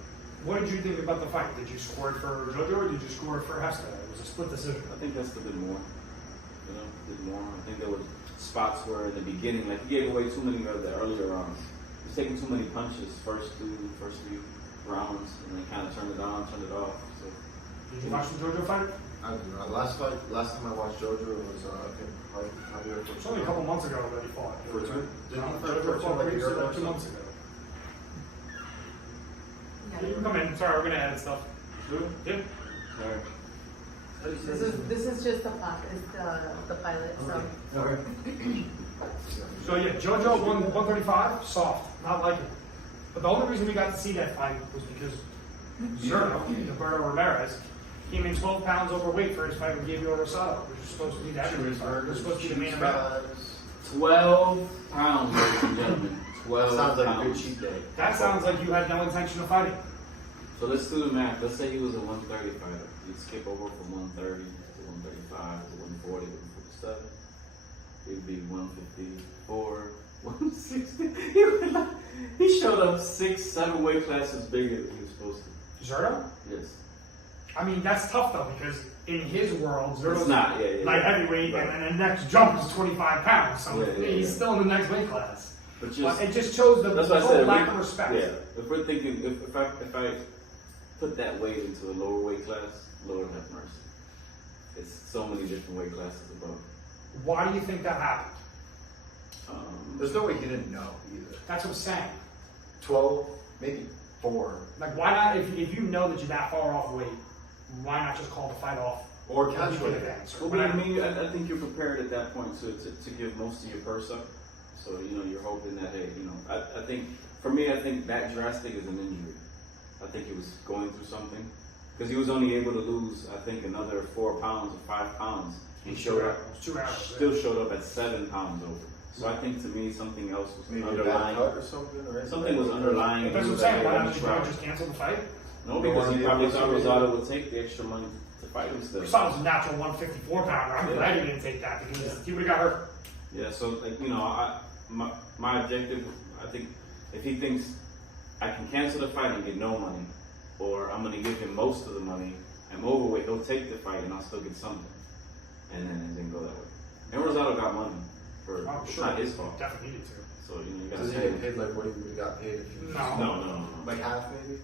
What did you think about the fight? Did you score it for JoJo or did you score it for Hesta? It was a split decision. I think that's a bit more. You know, a bit more. I think there were spots where in the beginning, like he gave away too many of the earlier rounds. He was taking too many punches first few rounds, and then kind of turned it on, turned it off. So, Did you watch the JoJo fight? I don't know. Last time I watched JoJo, it was I think Javier. It's only a couple months ago that he fought. For two? Didn't he fight JoJo for fought like a year like or 2 months ago. Yeah. You can come in. Sorry, we're gonna edit stuff. Yeah. all right. This is just the pilot. So So yeah, JoJo won 135, soft, not like it. But the only reason we got to see that fight was because Zerto, Roberto Ramirez, came in 12 pounds overweight for his fight with Gabriel Rosado, which is supposed to be the heavyweight fight. It was supposed to be the main event. 12 pounds, ladies and gentlemen. 12 Sounds like a pounds. good cheat day. That sounds like you had no intention of fighting. So let's do the math. Let's say he was a 130 fighter. He'd skip over from 130 to 135 to 140 to 147. He'd be 154, 160. He showed up 6-7 weight classes bigger than he was supposed to. Zerto? Yes. I mean, that's tough though, because in his world, Zerto's It's not, yeah. light heavyweight, Right. and the next jump is 25 pounds, so he's still in the next weight class. But But it just shows the that's what I total said. lack of respect. Yeah. If we're thinking, if I put that weight into a lower weight class, Lord have mercy. It's so many different weight classes above. Why do you think that happened? There's no way he didn't know either. That's what I'm saying. 12, maybe 4. Like, why not, if you know that you're that far off weight, why not just call the fight off? Or You catch can weight. advance or Well, but I whatever. mean, I think you're prepared at that point to give most of your purse up. So, you know, you're hoping that, hey, you know, I think, for me, I think that drastic is an injury. I think he was going through something. Because he was only able to lose, I think, another 4 pounds or 5 pounds. He showed up, It was 2 hours. still showed up at 7 pounds over. So I think to me, something else was Maybe a bad underlying. cut or something, right? Something was underlying. That's what I'm saying. Why not just cancel the fight? No, because he probably thought Rosado would take the extra money to fight him still. Rosato's a natural 154 pounder. I'm glad he didn't take that because he would have got hurt. Yeah, so like, you know, my objective, I think, if he thinks I can cancel the fight and get no money, or I'm gonna give him most of the money, I'm overweight, he'll take the fight and I'll still get something, and then it didn't go that way. And Rosado got money for it's not his fault. Definitely needed to. So you know, you Does gotta he say get paid like what he would have got paid if he was No. no. like half maybe?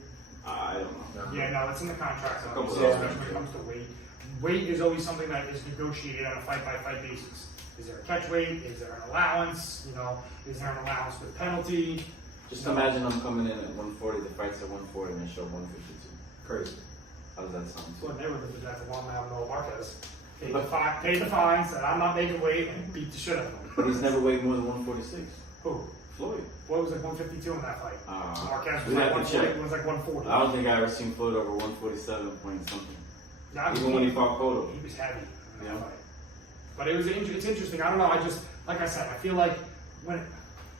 I don't know. No. Yeah, no, it's in the contract. Couple Obviously, of especially when it comes to weight. Weight is always something that is negotiated on a fight-by-fight basis. Is there a catch weight? Is there an allowance? You know, is there an allowance with penalty? Just imagine I'm coming in at 140, the fight's at 140, and they show 152. Crazy. How does that sound? Well, they would have did that to Juan Manuel Marquez. Paid the fine, said I'm not making weight, and beat the shit out of him. But he's never weighed more than 146. Who? Floyd. Floyd was like 152 in that fight. Marquez was we'd like have to check. 140. I don't think I ever seen Floyd over 147 point something. Yeah, Even when he fought Cotto. He was heavy in that Yeah. fight. But it's interesting. I don't know. I just, like I said, I feel like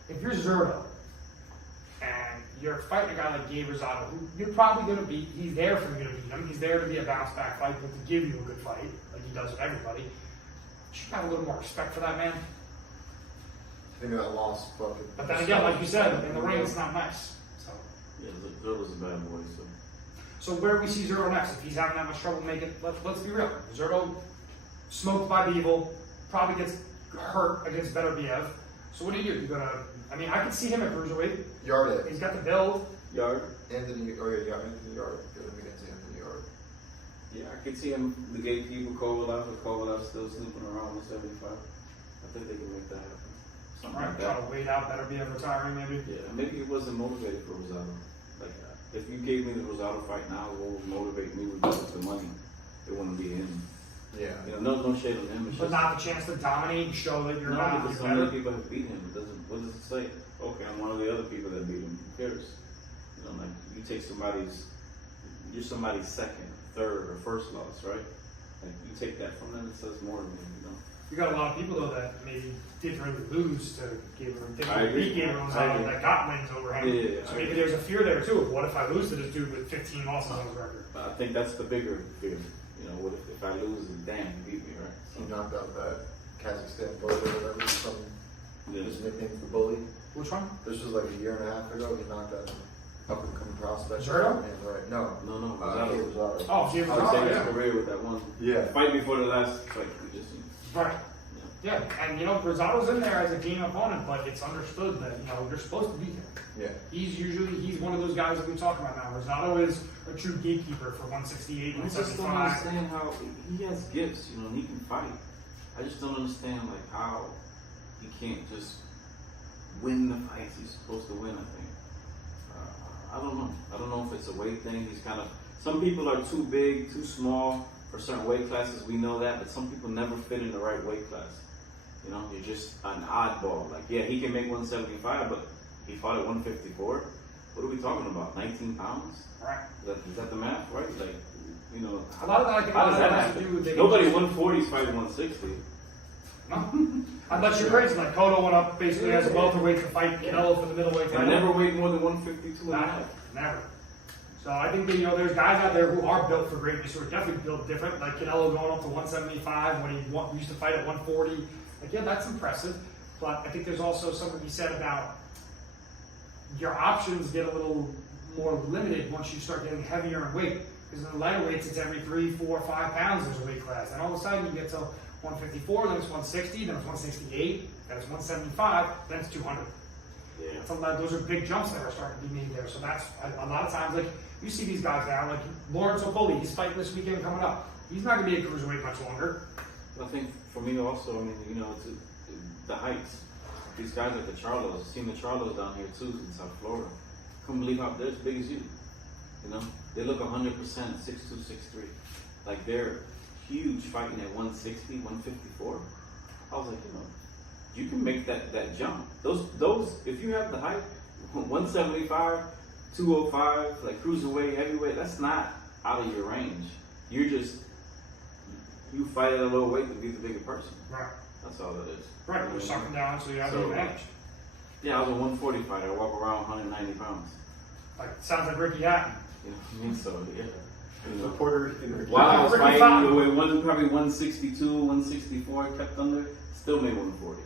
if you're Zerto and you're fighting a guy like Gabe Rosado, who you're probably going to beat, he's there for you to beat him. He's there to be a bounce back fight, but to give you a good fight, like he does with everybody. You should have a little more respect for that man. I think that lost fucking. But then again, like you said, in the ring, it's not nice. So, Yeah, Zerto was a bad boy, so. so where do we see Zerto next? If he's having that much trouble making, let's be real. Zerto smoked by Beevil, probably gets hurt against Beterbiev. So what do? You're gonna? I mean, I can see him at cruiserweight. Yard He's got the build. Yard? Anthony Yard. Get him against Anthony Yard. Yeah, I could see him, the gatekeeper, Kovalev, but Kovalev still snooping around with 75. I think they can make that happen. Something Right, like try that. to wait out Beterbiev retiring, maybe. Yeah, maybe he wasn't motivated for Rosado. Like, if you gave me the Rosado fight now, what would motivate me would be the money. It wouldn't be him. Yeah. You know, no shade on him. It's But just, not the chance to dominate and show that you're no, not because so better. many people have beat him. It doesn't. What does it say? Okay, I'm one of the other people that beat him. Who cares? You know, like you take you're somebody's second, third, or first loss, right? Like you take that from them, it says more than them. You know. You got a lot of people though that maybe didn't really lose to Gabriel. I agree. Beat Gabriel I Rosado agree. that got wins over him. Yeah, So I maybe agree. there's a fear there too. Of what if I lose to this dude with 15 losses on his record? I think that's the bigger fear. you know, what if I lose? And damn, he beat me, right? He knocked out that Kazakhstan bully or whatever. Some Yeah. his nickname's the bully. Which one? This was like a year and a half ago. He knocked out an up and coming prospect. Zerto? Right. No. No, Gabe Rosado. Oh, Gabe I was Rosado, saying his yeah. career with that one Yeah. fight before the last fight. We just, Right. Yeah, and you know, Rosado's in there as a game opponent, but it's understood that, you know, you're supposed to beat him. Yeah. He's one of those guys that we talk about now. Rosado is a true gatekeeper for 168, I just don't 175. understand how he has gifts, you know, and he can fight. I just don't understand like how he can't just win the fights he's supposed to win. I think. I don't know. I don't know if it's a weight thing. He's kind of. Some people are too big, too small for certain weight classes. We know that, but some people never fit in the right weight class. You know, you're just an oddball. Like, yeah, he can make 175, but he fought at 154. What are we talking about? 19 pounds? Right. Is that the math, right? Like, you know, A lot of that, I think, how a lot does of that that has to happen? do with they Nobody just- 140 is fighting 160. No. Unless you're crazy, like Cotto went up basically as a welterweight to fight Canelo for the middleweight I title. never weighed more than 152 and a half. Never. So I think that, you know, there's guys out there who are built for greatness, who are definitely built different, like Canelo going up to 175 when he used to fight at 140. Like, yeah, that's impressive. But I think there's also something to be said about your options get a little more limited once you start getting heavier in weight. Because in the lighter weights, it's every 3, 4, 5 pounds there's a weight class. And all of a sudden you get to 154, then it's 160, then it's 168, then it's 175, then it's 200. Yeah. It's a lot, those are big jumps that are starting to be made there. So that's a lot of times, like, you see these guys now, like Lawrence Opoli, he's fighting this weekend coming up. He's not going to be a cruiserweight much longer. I think for me also, I mean, you know, it's the heights. These guys like the Charlos, I've seen the Charlos down here too in South Florida. Couldn't believe how they're as big as you. You know, they look 100%, 6'2", 6'3". Like they're huge fighting at 160, 154. I was like, you know, you can make that jump. Those, if you have the height, 175, 205, like cruiserweight, heavyweight, that's not out of your range. You're just, you fight at a low weight to be the bigger person. Right. That's all it is. Right, we're sucking down so you have the advantage. Yeah, I was a 140 fighter. I walk around 190 pounds. Like, sounds like Ricky Hatton. You know what I mean? So, yeah. You know, Puerto Rican. while I was Ricky fighting, Hatton. probably 162, 164, kept under, still made 140.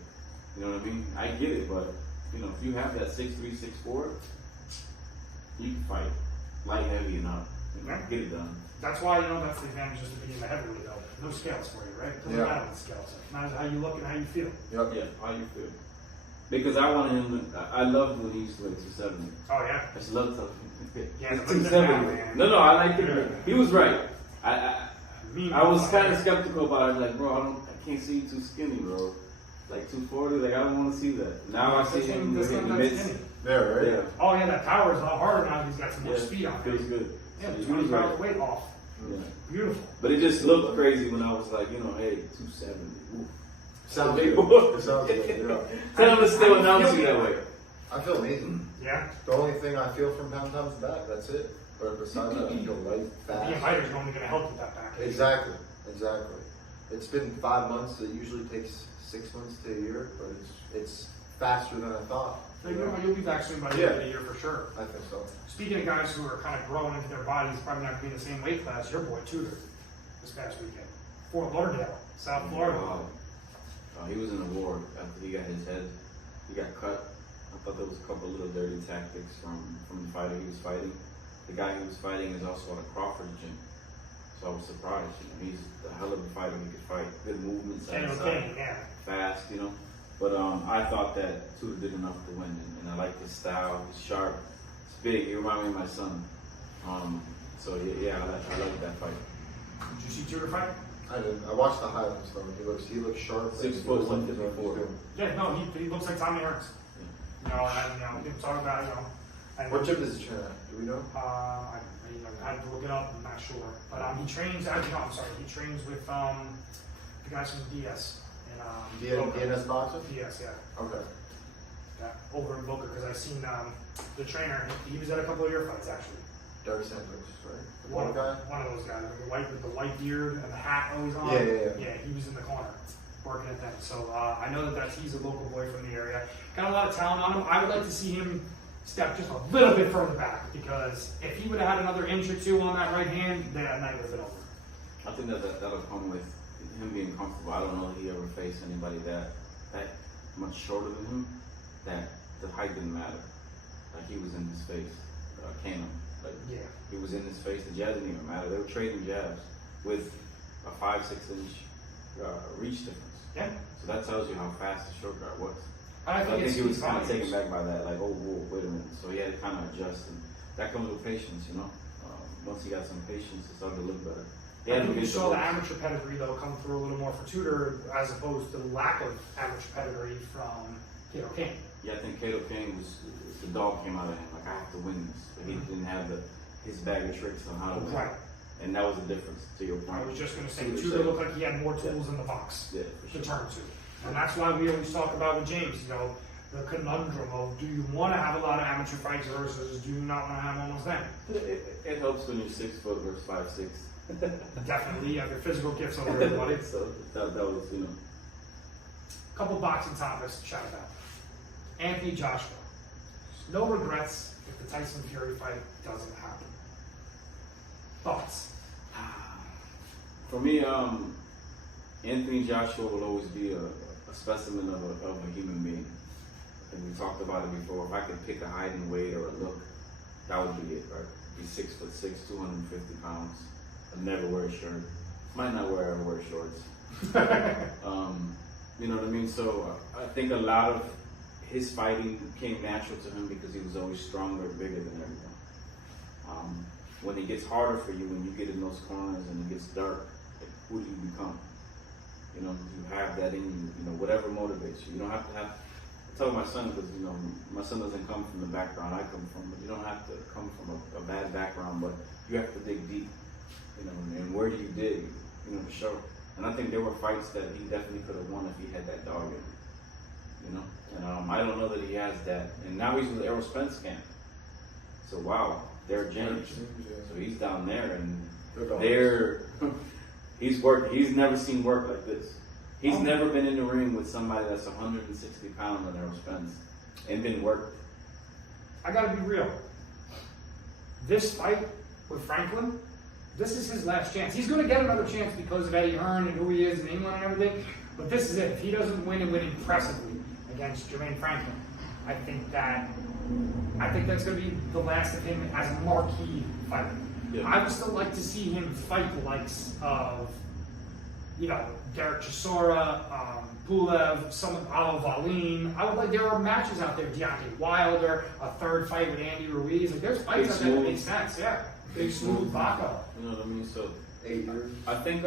You know what I mean? I get it, but, you know, if you have that 6'3", 6'4", you can fight light, heavy, and up. You know, Right. get it done. That's why, you know, that's the advantage just to be in the heavyweight though. No scales for you, right? Doesn't Yeah. matter what the scales are. It matters how you look and how you feel. Yep. Yeah, how you feel? Because I wanted him, I loved when he used to weigh 270. Oh, yeah? I just loved him. Yeah, It's but he's 270. man. No, I liked it. Yeah. He was right. I Me, was kind of skeptical about it. Like, bro, I can't see you too skinny, bro. Like 240, like I don't want to see that. Now I see him This in the one, midst. skinny. There, right? Yeah, Oh, yeah, that power is a lot harder now. He's got some more yeah, speed on feels him. good. Yeah, So he 20 was pounds right. of weight off. Yeah. Beautiful. But it just looked crazy when I was like, you know, hey, 270. Ooh. Sounds Big good. boy. It sounds good. Yeah. Tell him to still I announce feel you that good. way. I feel amazing. Yeah? The only thing I feel from pound times back, that's it. But besides that, I feel light, Being fast. lighter is only going to help with that back. Exactly. It's been 5 months. It usually takes 6 months to a year, but it's faster than I thought. So you'll be back soon by the end of the year for sure. I think so. Speaking of guys who are kind of growing into their bodies, probably not being the same weight class, your boy Tudor this past weekend. Fort Lauderdale, South Florida. Wow. He was in a war after he got his head. He got cut. I thought there was a couple little dirty tactics from the fighter he was fighting. The guy he was fighting is also at a Crawford gym. So I was surprised. You know, he's a hell of a fighter. He could fight. Good movements. Okay, yeah. Fast, you know. But I thought that Tudor did enough to win, and I like his style. He's sharp. It's big. He reminds me of my son. So yeah, I like that fight. Did you see Tudor fight? I didn't. I watched the highlights though. He looks sharp. 6 He foot, looks like he knows what 154. he's doing. Yeah, no, he looks like Tommy Hearns. You know, and people talk about, you know. And, What gym does he train at? Do we know? I had to look it up. I'm not sure, but he trains. Actually, no, I'm sorry. He trains with the guys from DS and Boca. DNS boxing? DS, yeah. Okay. Yeah, over in Boca because I seen the trainer. He was at a couple of your fights actually. Derek Sanders, right? The One one guy? One of those guys with the white beard and the hat always on. Yeah. Yeah, he was in the corner working at that. So I know that he's a local boy from the area. Got a lot of talent on him. I would like to see him step just a little bit further back because if he would have had another inch or two on that right hand, that night would have been over. I think that'll come with him being comfortable. I don't know that he ever faced anybody that much shorter than him, that the height didn't matter. Like he was in his face, Kano. Like he was in his face. The jab didn't even matter. They were trading jabs with a 5-6 inch reach difference. Yeah. So that tells you how fast the short guard was. I think he was kind of taken back by that. Like, oh, whoa, wait a minute. So he had to kind of adjust, and that comes with patience, you know. Once he got some patience, it started to look better. I think we saw the amateur pedigree though come through a little more for Tudor, as opposed to the lack of amateur pedigree from Kato King. Yeah, I think Kato King was, the dog came out of him, like I have to win this. But he didn't have his bag of tricks on how to win. Right. And that was the difference, to your point. I was just going to say, Tudor looked like he had more tools in the box to turn to. And that's why we always talk about with James, you know, the conundrum of do you want to have a lot of amateur fights versus do you not want to have almost any? It helps when you're 6 foot versus 5'6". Definitely, you have your physical gifts over everybody. So that was, you know. A couple boxing topics to chat about. Anthony Joshua. No regrets if the Tyson Fury fight doesn't happen. Thoughts? For me, Anthony Joshua will always be a specimen of a human being. And we talked about it before. If I could pick a height and weight or a look, that would be it, right? Be 6'6", 250 pounds. I'd never wear a shirt. Might not ever wear shorts. You know what I mean? So I think a lot of his fighting came natural to him because he was always stronger, bigger than everyone. When it gets harder for you, when you get in those corners and it gets dark, like, who do you become? You know, you have that in you. You know, whatever motivates you. You don't have to have. I tell my son, because you know, my son doesn't come from the background I come from, but you don't have to come from a bad background, but you have to dig deep. You know, and where do you dig? You know, to show. And I think there were fights that he definitely could have won if he had that dog in him. You know, and I don't know that he has that. And now he's with Errol Spence camp. So wow, Derek James. So he's down there, and he's worked. He's never seen work like this. He's never been in the ring with somebody that's 160 pounds on Errol Spence and been worked. I gotta be real. This fight with Franklin, this is his last chance. He's gonna get another chance because of Eddie Hearn and who he is in England and everything. But this is it. If he doesn't win and win impressively against Jermaine Franklin, I think that's going to be the last of him as a marquee fighter. Yeah. I would still like to see him fight the likes of, you know, Derek Chisora, Pulev, some of Valim. I would like, there are matches out there, Deontay Wilder, a third fight with Andy Ruiz. Like, there's fights out there that make sense. Yeah, Big Smooth Baco. You know what I mean? So I think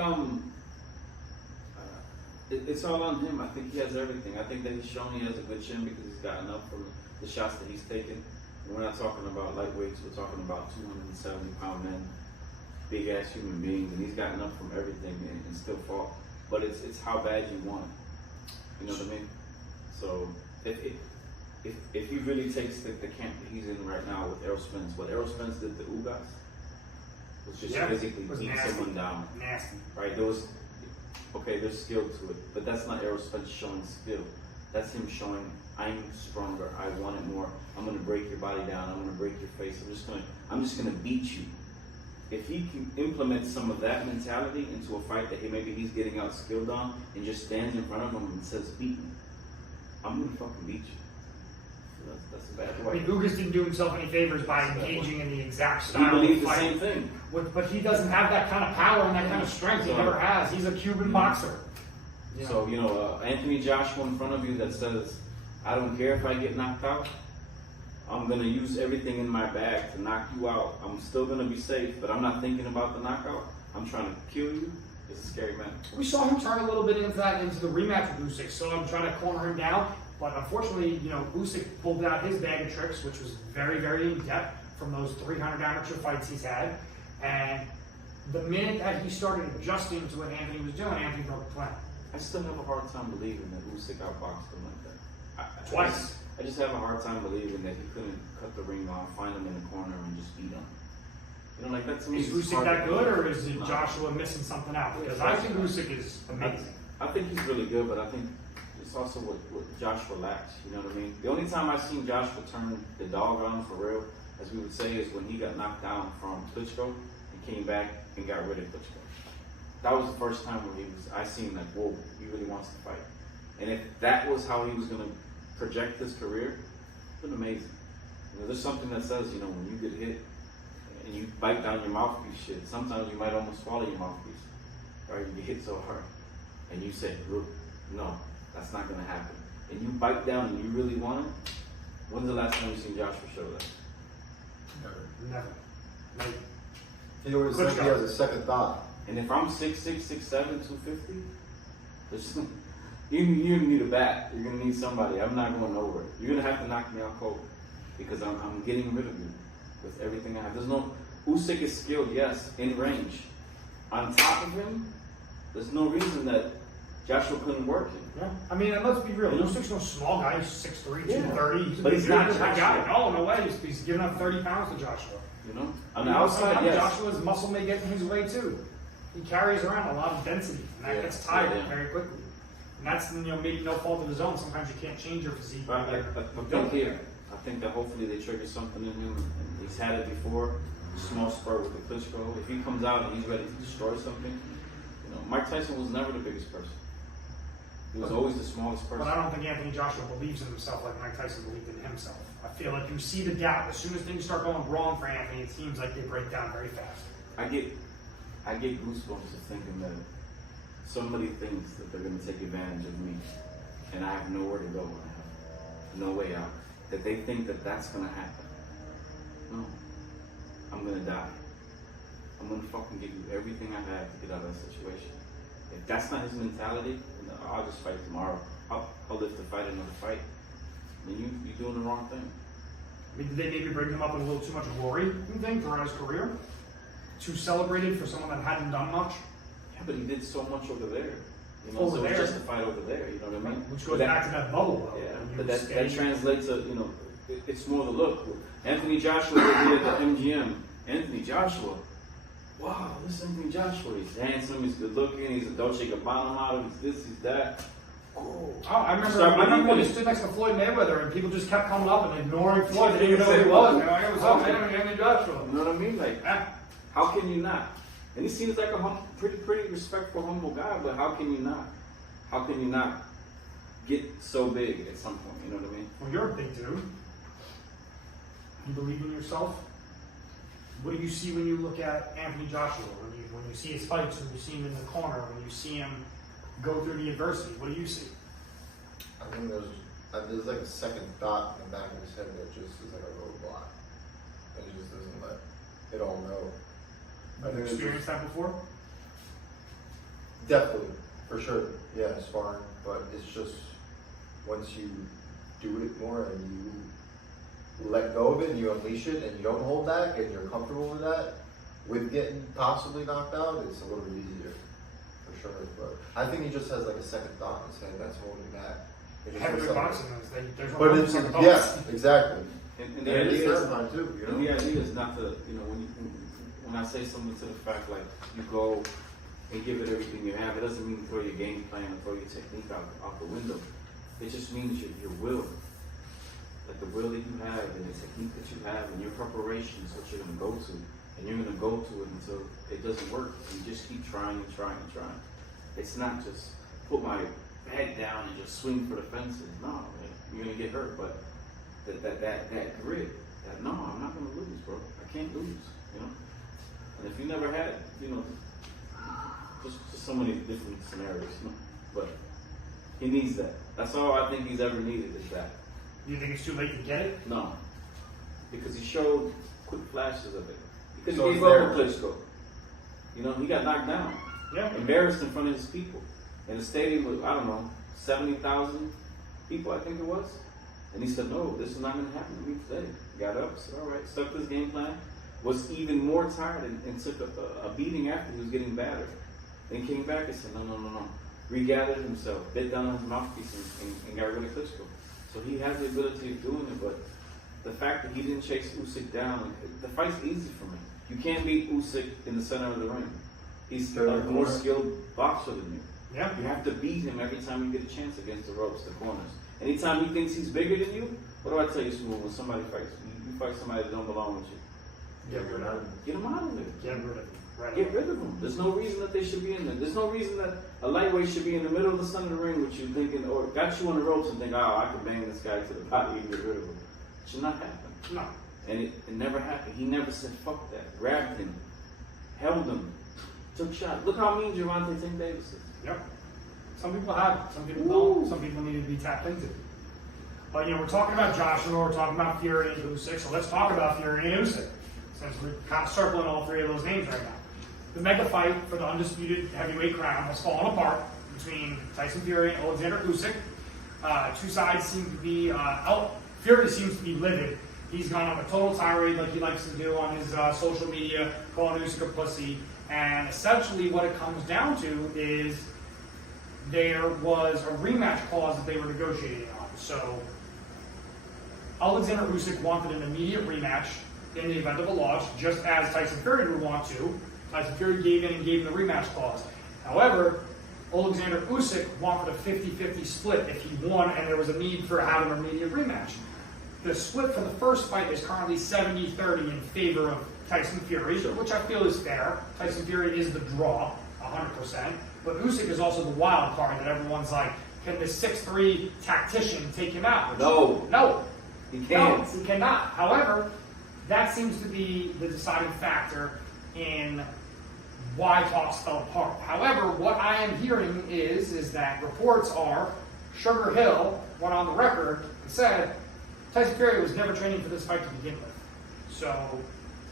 it's all on him. I think he has everything. I think that he's shown he has a good chin because he's gotten up from the shots that he's taken. And we're not talking about lightweights. We're talking about 270-pound men, big ass human beings, and he's gotten up from everything and still fought. But it's how bad you want it. You know what I mean? So if he really takes the camp that he's in right now with Errol Spence, what Errol Spence did to Ugas was just physically beat someone down. Nasty. Right? There's skill to it, but that's not Errol Spence showing skill. That's him showing, I'm stronger, I want it more. I'm gonna break your body down, I'm gonna break your face, I'm just gonna beat you. If he can implement some of that mentality into a fight that maybe he's getting out skilled on and just stands in front of him and says, beat me, I'm gonna fucking beat you. So that's a bad way. I mean, Ugas didn't do himself any favors by engaging in the exact style he believed of fight. The same thing. But he doesn't have that kind of power and that kind of strength. He never has. He's a Cuban boxer. Yeah. So, you know, Anthony Joshua in front of you that says, I don't care if I get knocked out. I'm going to use everything in my bag to knock you out. I'm still going to be safe, but I'm not thinking about the knockout. I'm trying to kill you. It's a scary man. We saw him turn a little bit into the rematch with Usyk. So I'm trying to corner him down. But unfortunately, you know, Usyk pulled out his bag of tricks, which was very, very in-depth from those 300 amateur fights he's had. And the minute that he started adjusting to what Anthony was doing, Anthony broke the plan. I still have a hard time believing that Usyk outboxed him like that. Twice. I just have a hard time believing that he couldn't cut the ring off, find him in the corner, and just beat him. You know, like that to me. Is Usyk that good, or is it Joshua missing something out? Because I think Usyk is amazing. I think he's really good, but I think it's also what Joshua lacks. You know what I mean? The only time I've seen Joshua turn the dog on for real, as we would say, is when he got knocked down from Klitschko and came back and got rid of Klitschko. that was the first time where I seen like, whoa, he really wants to fight. And if that was how he was gonna project his career, it's been amazing. You know, there's something that says, you know, when you get hit and you bite down your mouthpiece shit, sometimes you might almost swallow your mouthpiece. Or you get hit so hard. And you say, look, no, that's not gonna happen. And you bite down and you really want it. When's the last time you seen Joshua show that? Never. Like, He always Good thinks he shot. has a second thought. And if I'm 6'6", 6'7", 250, there's you need a bat. You're gonna need somebody. I'm not going nowhere. You're gonna have to knock me out cold because I'm getting rid of you with everything I have. There's no Usyk is skilled, yes, in range. On top of him, there's no reason that Joshua couldn't work him. yeah. I mean, and let's be real. You know? Usyk's no small guy. He's 6'3", Yeah. 230. He's a But big he's not dude, that guy. Joshua. No, no way. He's giving up 30 pounds to Joshua. You know, on the outside, yes. Joshua's muscle may get in his way too. He carries around a lot of density, and that Yeah. gets tired Yeah. very quickly. And that's, you know, maybe no fault of his own. Sometimes you can't change your physique. But I think here, I think that hopefully they trigger something in him. And he's had it before. Small spurt with the Klitschko. If he comes out and he's ready to destroy something, you know, Mike Tyson was never the biggest person. He was always the smallest person. But I don't think Anthony Joshua believes in himself like Mike Tyson believed in himself. I feel like you see the doubt. As soon as things start going wrong for Anthony, it seems like they break down very fast. I get goosebumps of thinking that somebody thinks that they're going to take advantage of me, and I have nowhere to go. And I have no way out. That they think that that's going to happen. No, I'm going to die. I'm going to fucking give you everything I have to get out of that situation. If that's not his mentality, then I'll just fight tomorrow. I'll live to fight another fight. Then you're doing the wrong thing. I mean, did they maybe bring him up in a little too much glory, you think, throughout his career? Too celebrated for someone that hadn't done much? Yeah, but he did so much over there. You know, Over so there? it's justified over there. You know what I mean? Which But goes that- back to that bubble, though. Yeah, when you but were that skating. translates to, you know, it's more the look. Anthony Joshua was here at the MGM. Anthony Joshua. Wow, this is Anthony Joshua. He's handsome, he's good looking, he's a Dolce Gabbana model, he's this, he's that. Oh, I remember Start when he believing it. stood next to Floyd Mayweather and people just kept coming up and ignoring Floyd. They They didn't even know who said, he was. "What?" They're like, hey, what's up, man? Anthony Joshua. You know what I mean? Like, Ah, how can you not? And he seems like a pretty respectful, humble guy, but how can you not? How can you not get so big at some point? You know what I mean? well, you're a big dude. You believe in yourself? What do you see when you look at Anthony Joshua? When you see his fights, when you see him in the corner, when you see him go through the adversity, what do you see? I think there's like a second thought in the back of his head that just is like a roadblock. And he just doesn't let it all go. I Have you think it's experienced that before? definitely, for sure, yeah, sparring. But it's just once you do it more and you let go of it and you unleash it and you don't hold back and you're comfortable with that, with getting possibly knocked out, it's a little bit easier, for sure. But I think he just has like a second thought in his head that's holding him back. It just looks Heavyweight like- boxing is there's no But focus it's on the belts. yeah, exactly. And And the it's idea is, terrifying too, you know. and the idea is not to, you know, when I say something to the fact like you go and give it everything you have, it doesn't mean throw your game plan or throw your technique out the window. It just means your will. Like the will that you have and the technique that you have and your preparation is what you're going to go to. And you're going to go to it until it doesn't work. And you just keep trying and trying and trying. It's not just put my head down and just swing for the fences. No, like, you're going to get hurt. But that grit, that no, I'm not going to lose, bro. I can't lose, you know? And if you never had, you know, just so many different scenarios, you know? But he needs that. That's all I think he's ever needed is that. Do you think it's too late to get it? No. Because he showed quick flashes of it. Because So he gave it's up there. a Klitschko. You know, he got knocked down. Yeah. Embarrassed in front of his people. And the stadium was, I don't know, 70,000 people, I think it was. And he said, no, this is not going to happen to me today. Got up, said, all right, stuck to his game plan. Was even more tired and took a beating after he was getting battered. Then came back and said, no. Regathered himself, bit down on his mouthpiece and got rid of Klitschko. So he has the ability of doing it, but the fact that he didn't chase Usyk down, the fight's easy for me. You can't beat Usyk in the center of the ring. He's a more skilled boxer than you. Yeah. You have to beat him every time you get a chance against the ropes, the corners. Anytime he thinks he's bigger than you, what do I tell you, Smooth? When somebody fights, you fight somebody that don't belong with you. Yeah, we're not. Get him out of there. Get rid of him. Right. Get rid of them. There's no reason that they should be in there. There's no reason that a lightweight should be in the middle of the center of the ring with you thinking, or got you on the ropes and think, oh, I could bang this guy to the body and get rid of him. It should not happen. No. And it never happened. He never said, fuck that. Grabbed him, held him, took shots. Look how mean Gervonta Tank Davis is. Yep. Some people have it, some people don't. Some people need to be tapped into. But we're talking about Joshua, we're talking about Fury and Usyk, so let's talk about Fury and Usyk, since we're kind of circling all three of those names right now. The mega fight for the undisputed heavyweight crown has fallen apart between Tyson Fury and Alexander Usyk. Two sides seem to be, Fury seems to be livid. He's gone on a total tirade like he likes to do on his social media, calling Usyk a pussy. And essentially what it comes down to is there was a rematch clause that they were negotiating on. So Alexander Usyk wanted an immediate rematch in the event of a loss, just as Tyson Fury would want to. Tyson Fury gave in and gave him the rematch clause. However, Alexander Usyk wanted a 50-50 split if he won and there was a need for having an immediate rematch. The split for the first fight is currently 70-30 in favor of Tyson Fury, which I feel is fair. Tyson Fury is the draw, 100%. But Usyk is also the wild card that everyone's like, can this 6'3" tactician take him out? No. He can't. No, he cannot. However, that seems to be the deciding factor in why talks fell apart. However, what I am hearing is that reports are Sugar Hill went on the record and said Tyson Fury was never training for this fight to begin with. So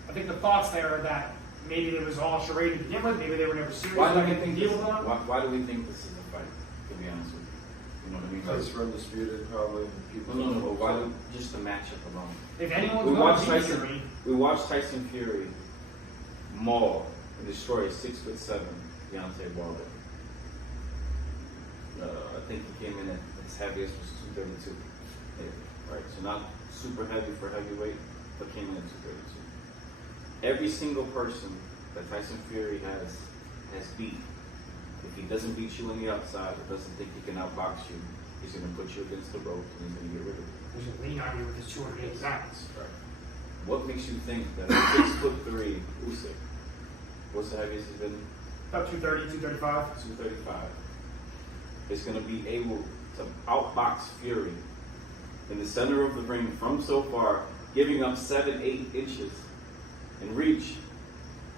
I think the thoughts there are that maybe it was all charade to begin with, maybe they were never serious. Why do we think this is a fight, to be honest with you? You know what I mean? Because we're undisputed, probably. People No, but why do just the matchup alone? If anyone's We going watched to beat Fury, We watched Tyson Fury maul and destroy a 6'7" Deontay Wilder. I think he came in at his heaviest was 232. Yeah, right, so not super heavy for heavyweight, but came in at 232. Every single person that Tyson Fury has beat, if he doesn't beat you on the outside or doesn't think he can outbox you, he's going to put you against the rope and he's going to get rid of you. he's going to lean on you with his 280 pounds. Right. What makes you think that a 6'3" Usyk, what's the heaviest he's been? About 230, 235. 235. Is going to be able to outbox Fury in the center of the ring from so far, giving up 7-8 inches in reach,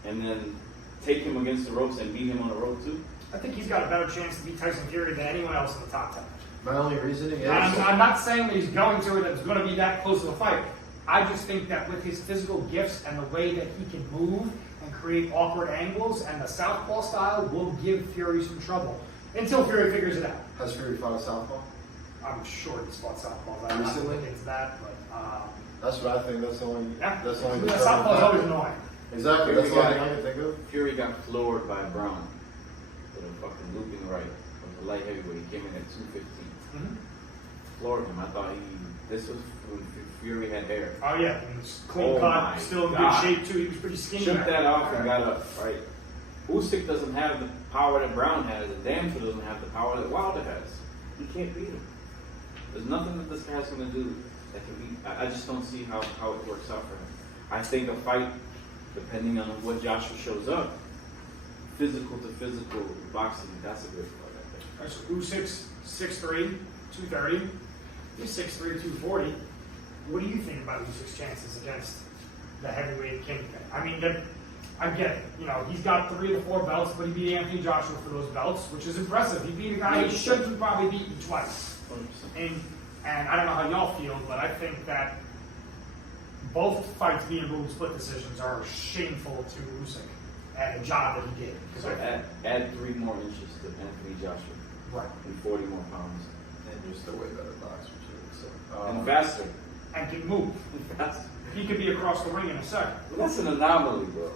and then take him against the ropes and beat him on the rope too? I think he's got a better chance to beat Tyson Fury than anyone else in the top 10. My only reasoning is... I'm not saying that he's going to, or that it's going to be that close of a fight. I just think that with his physical gifts and the way that he can move and create awkward angles, and the southpaw style will give Fury some trouble until Fury figures it out. Has Fury fought a southpaw? I'm sure he's fought southpaws. I'm not Recently? going to get into that, but That's what I think. That's the only... yeah. That's the only... Yeah, southpaw's always annoying. Exactly. That's the only thing I can think of. Fury got floored by Brown with a fucking looping right with the light heavyweight. He came in at 215. Mm-hmm. Floored him. I thought this was when Fury had hair. Oh yeah, he was clean Oh my cut, still in God. good shape too. He was pretty skinny. Shook back that then. off and got up, right? Usyk doesn't have the power that Brown has, and damn sure doesn't have the power that Wilder has. He can't beat him. There's nothing that this guy's going to do that can beat. I just don't see how it works out for him. I think a fight, depending on what Joshua shows up, physical to physical boxing, that's a good fight, I think. All right, so Usyk's 6'3", 230. He's 6'3", 240. What do you think about Usyk's chances against the heavyweight kingpin? I mean, I get it. You know, he's got 3 of the 4 belts, but he beat Anthony Joshua for those belts, which is impressive. He beat a guy he should have probably beaten twice. 100%. And I don't know how y'all feel, but I think that both fights being ruled split decisions are shameful to Usyk and the job that he did. So add 3 more inches to Anthony Joshua. Right. And 40 more pounds. And you're still way better boxer too. So, And faster. And can move. Faster. He could be across the ring in a second. That's an anomaly, bro.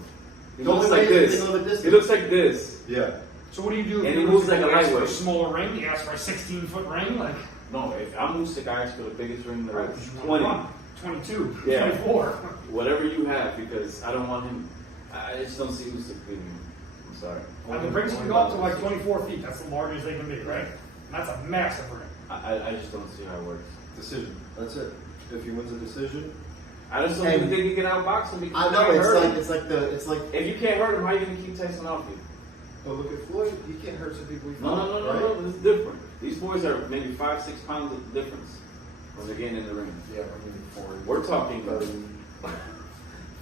He The looks only like way this. is to know the distance. He looks like this. yeah. So what do you do if And he Usyk moves like a asks for lightweight. smaller ring? He asks for a 16-foot ring? Like, No, if I'm Usyk, I ask for the biggest ring there right, is. 20, 20. 22, Yeah. 24. Whatever you have, because I don't want him. I just don't see Usyk beating him. I'm sorry. And the rings can go up to like 24 feet. That's the largest they can be, right? And that's a massive ring. I just don't see how it works. Decision. That's it. If he wins a decision, I just don't And- think he can outbox him because I you know can't hurt him. it's like. If you can't hurt him, how are you gonna keep Tyson off you? But look at Floyd. He can't hurt some people. No. This is different. These boys are maybe 5-6 pounds of difference when they're getting in the ring. Yeah, I mean, 40. We're talking 30.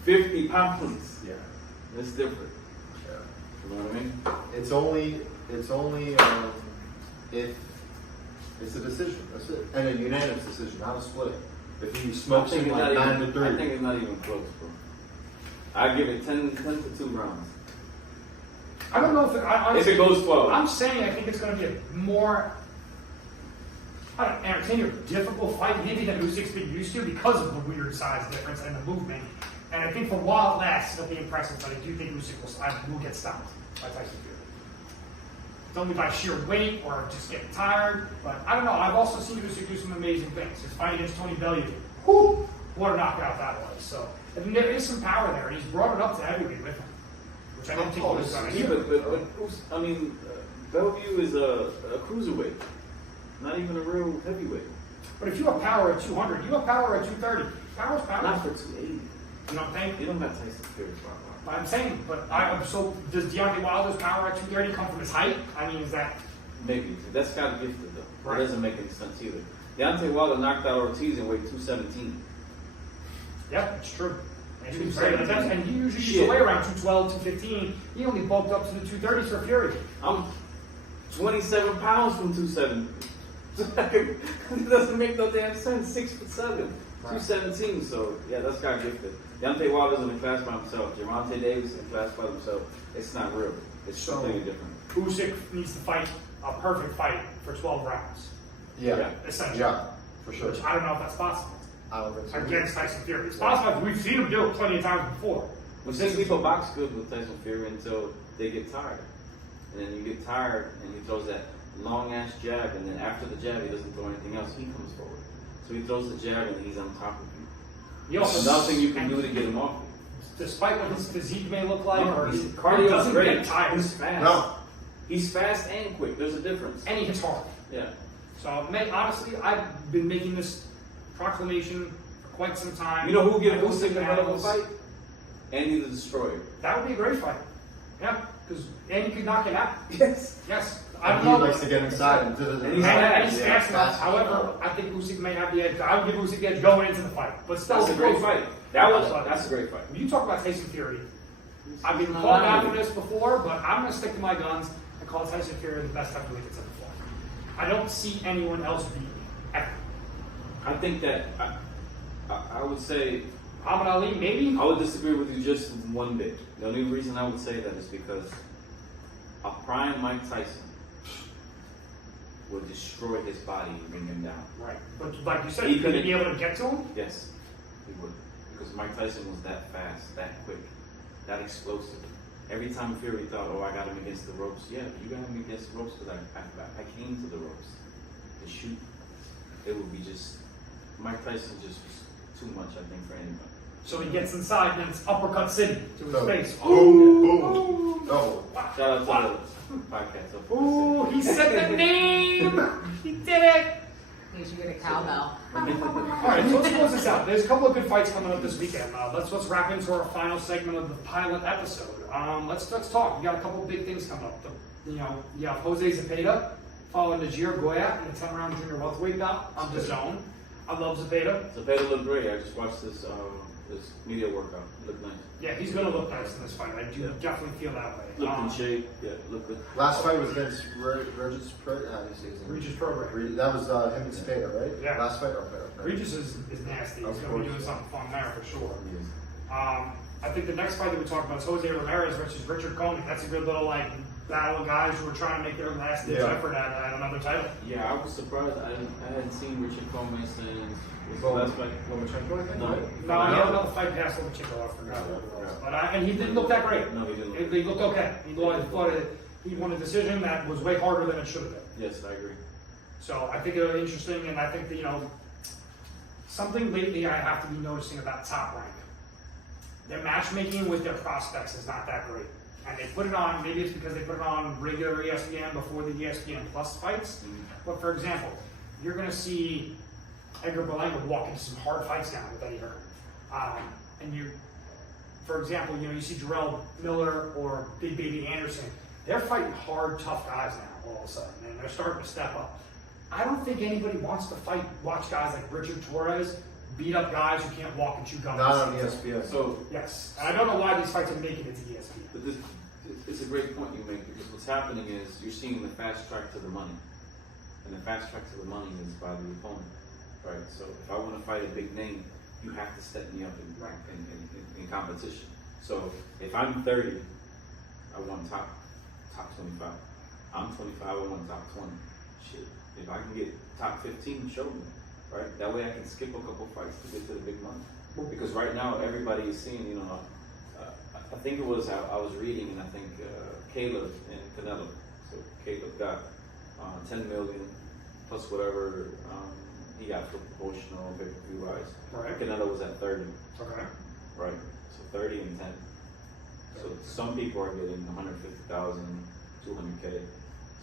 50 pounds. Yeah. It's different. Yeah. You know what I mean? It's only if it's a decision. That's it, and a unanimous decision, not a split. If he smokes him like 9-3, I think it's not even close, bro. I give it 10 to 2 rounds. I don't know if If it goes 12. I'm saying I think it's going to be a more entertaining or difficult fight maybe than Usyk's been used to because of the weird size difference and the movement. And I think for a while it lasts, it'll be impressive, but I do think Usyk will get stopped by Tyson Fury. It's only by sheer weight or just getting tired. But I don't know. I've also seen Usyk do some amazing things. His fight against Tony Bellew, whoo, what a knockout that was. So I mean, there is some power there, and he's brought it up to heavyweight with him, which I don't think he was done. Yeah, but Bellevue is a cruiserweight, not even a real heavyweight. But if you have power at 200, you have power at 230. Power's power. Not for 280. You know what I'm saying? You don't got Tyson Fury's power. I'm saying, but so does Deontay Wilder's power at 230 come from his height? I mean, is that Maybe. That's got gifted though. Right. It doesn't make any sense either. Deontay Wilder knocked out Ortiz in weight 217. yeah, it's true. And he, was 217. and he usually used to weigh around 212, 215. He only bulked up to the 230s for Fury. I'm 27 pounds from 270. It doesn't make no damn sense. 6'7", 217. So yeah, that's got gifted. Deontay Wilder's in a class by himself. Gervonta Davis in a class by himself. It's not real. It's completely different. Usyk needs to fight a perfect fight for 12 rounds. yeah, Essentially. yeah, for sure. Which I don't know if that's possible. I don't think so. Against Tyson Fury. It's possible. We've seen him do it plenty of times before. Well, some people box good with Tyson Fury until they get tired. And then you get tired and he throws that long ass jab, and then after the jab he doesn't throw anything else, he comes forward. So he throws the jab and then he's on top of you. There's nothing you can do to get him off. Despite what his physique may look like, or His he cardio is doesn't great. get tired. He's fast. No. He's fast and quick. There's a difference. And he hits hard. Yeah. So, honestly, I've been making this proclamation for quite some time. You know who gives I don't Usyk think a hell of a that fight? Andy the Destroyer. That would be a great fight. Yeah, because Andy could knock it out. Yes. Yes. And I he don't know. likes to get inside and And he's And he's Yeah, fast enough. fast. However, I think Usyk may have the edge. I would give Usyk the edge going into the fight. But still, That's a great fight. That's a great fight. When you talk about Tyson Fury, I've been called out for this before, but I'm going to stick to my guns and call Tyson Fury the best heavyweight that's ever fought. I don't see anyone else beating him, ever. I think that I would say Muhammad Ali, maybe? I would disagree with you just one bit. The only reason I would say that is because a prime Mike Tyson would destroy his body and bring him down. Right. But like you said, He you couldn't couldn't- be able to get to him? Yes, he would. Because Mike Tyson was that fast, that quick, that explosive. Every time Fury thought, oh, I got him against the ropes. Yeah, you got him against the ropes because I came to the ropes to shoot. It would be just, Mike Tyson just was too much, I think, for anybody. So he gets inside and it's Uppercut City to his No. face. Boom, boom. No. Shout out to the podcast. Up Ooh, he said the name! He did it! You should get a cowbell. All right, so let's close this out. There's a couple of good fights coming up this weekend. Let's wrap into our final segment of the pilot episode. Let's talk. We got a couple of big things coming up. You have Jose Zepeda following Najir Goya in the 10-round junior welterweight bout on the zone. I love Zepeda. Zepeda looked great. I just watched this media workout. It looked nice. Yeah, he's going to look nice in this fight. I do definitely feel that way. Looked in shape. Yeah, looked good. Last fight was against Regis Regis program. That was him and Zepeda, right? Yeah. Last fight? Okay. Regis is nasty. He's Of going to be course. doing something fun there for sure. Yes. I think the next fight that we talk about is Jose Ramirez versus Richard Koenig. That's a good little battle of guys who are trying to make their last ditch effort at another title. Yeah, I was surprised. I hadn't seen Richard Coleman since his Well, last fight. Lomachenko, I think? No. No, he had another fight past Lomachenko. I forgot what it was. But and he didn't look that great. No, he didn't. He looked okay. He won a decision that was way harder than it should have been. Yes, I agree. So I think it's interesting, and I think that something lately I have to be noticing about Top Rank. Their matchmaking with their prospects is not that great. And they put it on, maybe it's because they put it on regular ESPN before the ESPN Plus fights. But for example, you're going to see Edgar Berlanga walk into some hard fights now with Eddie Hearn. And you, for example, you know, you see Jarrell Miller or Big Baby Anderson, they're fighting hard, tough guys now all of a sudden, and they're starting to step up. I don't think anybody wants to watch guys like Richard Torres beat up guys who can't walk and chew gum. Not on ESPN. So Yes, and I don't know why these fights are making it to ESPN. but it's a great point you make, because what's happening is you're seeing the fast track to the money. And the fast track to the money is by the opponent, right? So if I want to fight a big name, you have to step me up in competition. So if I'm 30, I want top 25. I'm 25, I want top 20. Shit, if I can get top 15, show me, right? That way I can skip a couple fights to get to the big money. Because right now everybody is seeing, you know, I think it was, I was reading, and I think Caleb and Canelo. So Caleb got 10 million plus whatever he got for promotional pay-per-view wise. Right. Canelo was at 30. Okay. Right. So 30 and 10. So some people are getting 150,000, 200K.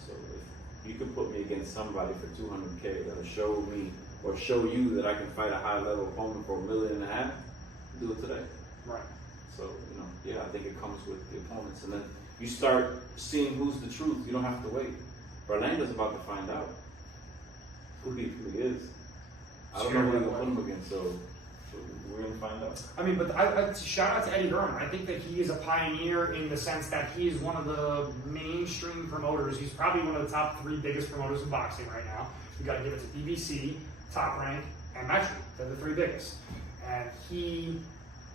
So if you can put me against somebody for 200K that'll show me or show you that I can fight a high level opponent for $1.5 million, do it today. Right. So, you know, yeah, I think it comes with the opponents. And then you start seeing who's the truth. You don't have to wait. Berlanga's about to find out who he is. I don't know who he'll put him against, so we're going to find out. I mean, but I shout out to Eddie Hearn. I think that he is a pioneer in the sense that he is one of the mainstream promoters. He's probably one of the top 3 biggest promoters in boxing right now. You got to give it to BBC, Top Rank, and Metro. They're the 3 biggest. And him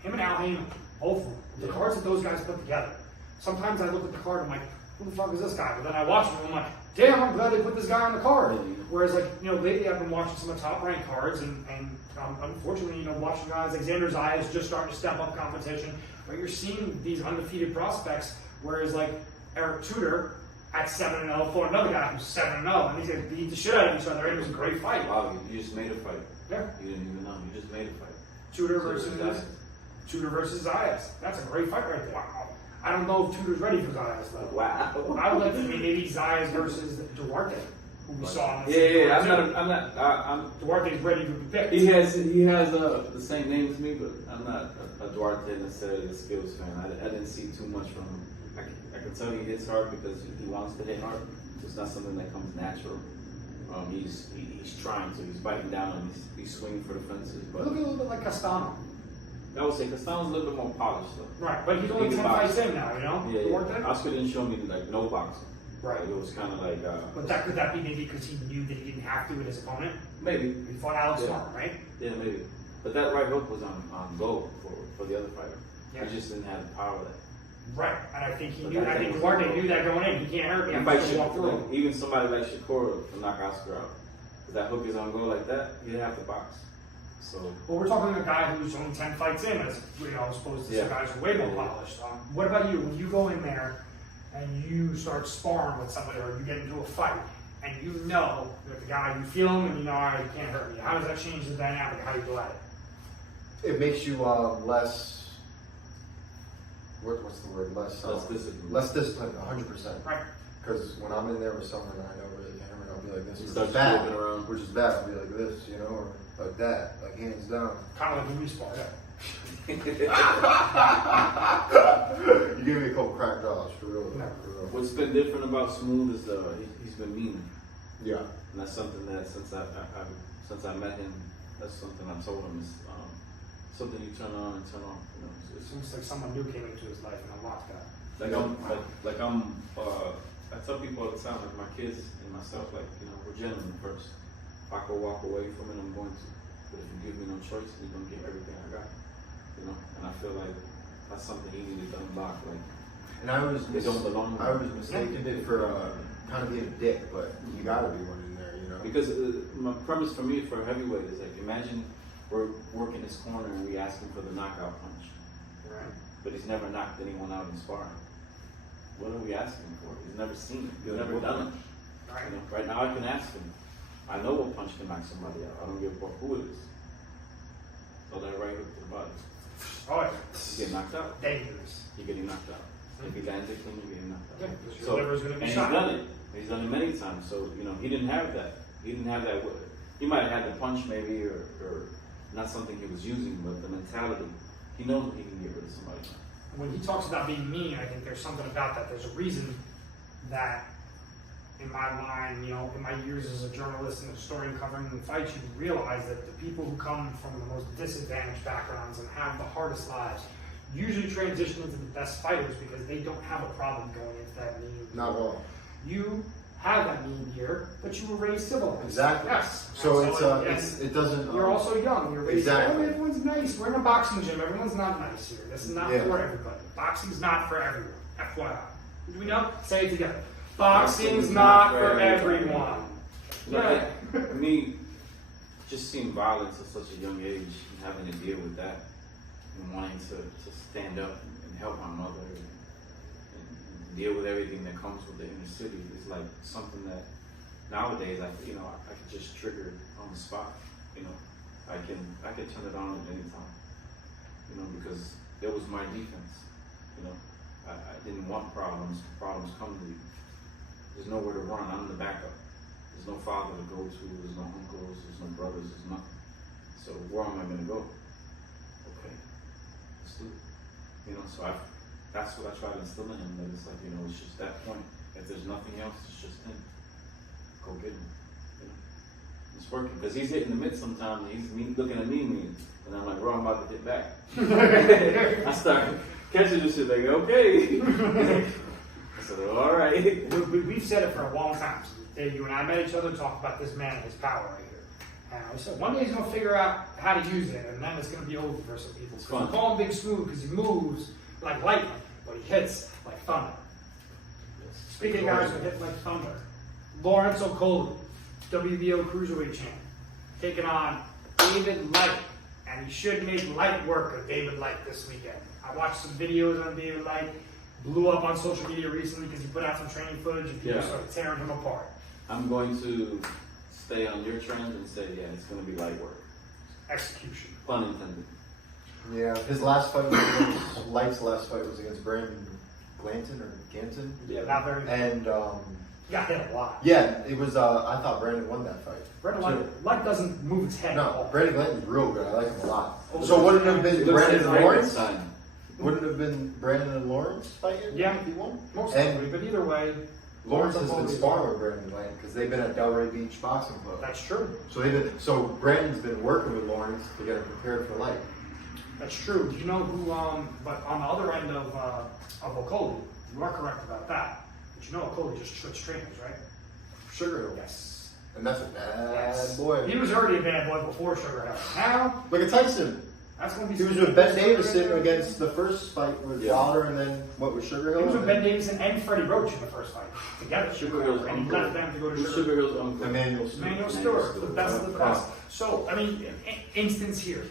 and Al Heyman, both of them, the cards that those guys put together. Sometimes I look at the card and I'm like, who the fuck is this guy? But then I watch him and I'm like, damn, I'm glad they put this guy on the card. Whereas, like, you know, lately I've been watching some of the top ranked cards, and unfortunately, you know, watching guys like Xander Zayas just starting to step up competition. But you're seeing these undefeated prospects, whereas like Eric Tudor at 7-0 fought another guy who's 7-0, and these guys beat the shit out of each other, and it was a great fight. Wow, you just made a fight. Yeah. You didn't even know. You just made a fight. Tudor versus Zayas. That's a great fight right there. Wow. I don't know if Tudor's ready for Zayas though. Wow. I would like to see maybe Zayas versus Duarte, who we saw on the Yeah. I'm Duarte's ready to be picked. He has the same name as me, but I'm not a Duarte necessarily a skills fan. I didn't see too much from him. I can tell he hits hard because he wants to hit hard. It's not something that comes natural. He's trying to. He's biting down and he's swinging for the fences. But Look a little bit like Castano. I would say Castano's a little bit more polished though. Right, but he's only 10 fights in now, you know? Yeah. Duarte? Oscar didn't show me like no boxing. Right. Like, it was kind of like. But could that be maybe because he knew that he didn't have to with his opponent? Maybe. He fought Alex Yeah. Storm, right? Yeah, maybe. But that right hook was on go for the other fighter. Yeah. He just didn't have the power there. Right, and I think he But knew. that I think was- Duarte knew that going in. He can't hurt me. I'm Like, just gonna walk through him. even somebody like Shakur to knock Oscar out. If that hook is on go like that, you'd have to box. So Well, we're talking a guy who's only 10 fights in, as you know, as opposed to some guys who are way more polished. What about you? When you go in there and you start sparring with somebody, or you get into a fight, and you know that the guy, you feel him, and you know, all right, he can't hurt me. How does that change the dynamic of how you go at it? It makes you less. What's the word? Less disciplined. Less disciplined, 100%. Right. Because when I'm in there with someone that I know really can hammer, I'll be like this, You which start is bad, flipping around. which is bad. I'll be like this, you know, or like that, like hands down. Kind of like when we spar, yeah. You give me a couple crack jaws for real. No. For real. what's been different about Smooth is he's been mean, Yeah. and that's something that since I met him, that's something I told him is something you turn on and turn off. You know, It seems like someone new came into his life and unlocked that. I tell people all the time, like my kids and myself, like, you know, we're gentlemen first. If I could walk away from it, I'm going to. But if you give me no choice, you're gonna get everything I got. You know, and I feel like that's something he needed to unlock. Like, And I was they don't belong. I was mistaken it for kind of being a dick, but you gotta be one in there, you know. Because my premise for me for a heavyweight is like, imagine we're working his corner and we ask him for the knockout punch, Right. but he's never knocked anyone out in sparring. What are we asking for? He's never seen it. He's never done it. Right. You know, right now I can ask him. I know what punch can knock somebody out. I don't give a fuck who it is. So that right hook to the body. Oh, yeah. You get knocked out. Dangerous. You're getting knocked out. If he lands it clean, you're getting knocked out. Yeah, because your liver is going to and be he's shot. done it. He's done it many times. So, you know, he didn't have that. He didn't have that. He might have had the punch maybe or not something he was using, but the mentality. He knows he can get rid of somebody. When he talks about being mean, I think there's something about that. There's a reason that, in my mind, you know, in my years as a journalist and a historian covering the fights, you realize that the people who come from the most disadvantaged backgrounds and have the hardest lives usually transition into the best fighters because they don't have a problem going into that mean. Not at all. You have that mean year, but you were raised civilized. Exactly. Yes. So And it doesn't. you're also young. You're raised. Exactly. Oh, everyone's nice. We're in a boxing gym. Everyone's not nice here. This is not Yeah. for everybody. Boxing's not for everyone. FYI. Do we know? Say it together. Boxing's not for everyone. Like, for me, just seeing violence at such a young age and having to deal with that and wanting to stand up and help my mother and deal with everything that comes with the inner city is like something that nowadays I could just trigger on the spot. You know, I can turn it on at any time. You know, because it was my defense. You know, I didn't want problems. Problems come to you. There's nowhere to run. I'm the backup. There's no father to go to. There's no uncles. There's no brothers. There's nothing. So where am I going to go? Okay, let's do it. You know, so that's what I try to instill in him. That it's like, you know, it's just that point. If there's nothing else, it's just him. Go get him. You know, it's working because he's hitting the mitt sometimes. And he's looking at me, and I'm like, bro, I'm about to hit back. I start catching this shit. Like, okay. I said, all right. We've said it for a long time. You and I met each other and talked about this man and his power right here. And I said, one day he's going to figure out how to use it, and then it's going to be over for some people. It's We fun. call him Big Smooth because he moves like lightning, but he hits like thunder. Speaking of guys who hit like thunder, Lawrence O'Coley, WBO Cruiserweight champ, taking on David Light, and he should make light work of David Light this weekend. I watched some videos on David Light. Blew up on social media recently because he put out some training footage and people started tearing him apart. I'm going to stay on your trend and say, yeah, it's going to be light work. Execution. Pun intended. Yeah, his last fight was against Light's last fight was against Brandon Ganton. Yeah. Not very. And He got hit a lot. yeah, it was. I thought Brandon won that fight. Brandon Light doesn't move his head at No, all. Brandon Glanton's real good. I like him a lot. Oh, So wouldn't it have been It looks Brandon like and Lawrence? Frankenstein. Wouldn't it have been Brandon and Lawrence fighting? Yeah. if he won. Most And- likely, but either way, Lawrence has been O'Coley- sparring with Brandon Glanton because they've been at Delray Beach Boxing Club. That's true. So Brandon's been working with Lawrence to get him prepared for Light. That's true. Do you know who? But on the other end of O'Coley, you are correct about that. But you know O'Coley just switched trainers, right? Sugar Hill. Yes. And that's a bad Yes. boy. He was already a bad boy before Sugar Hill. Now Look at Tyson. that's going to be. He was with Ben Davison against the first fight with Yeah. Wilder, and then what was Sugar Hill? He was with And Ben then Davison and Freddie Roach in the first fight together. Sugar Hill's and he uncle. left them to go to Who's Sugar. Sugar Hill's uncle? Emmanuel Stewart. Emmanuel Stewart, the best of the best. So, I mean, instance here.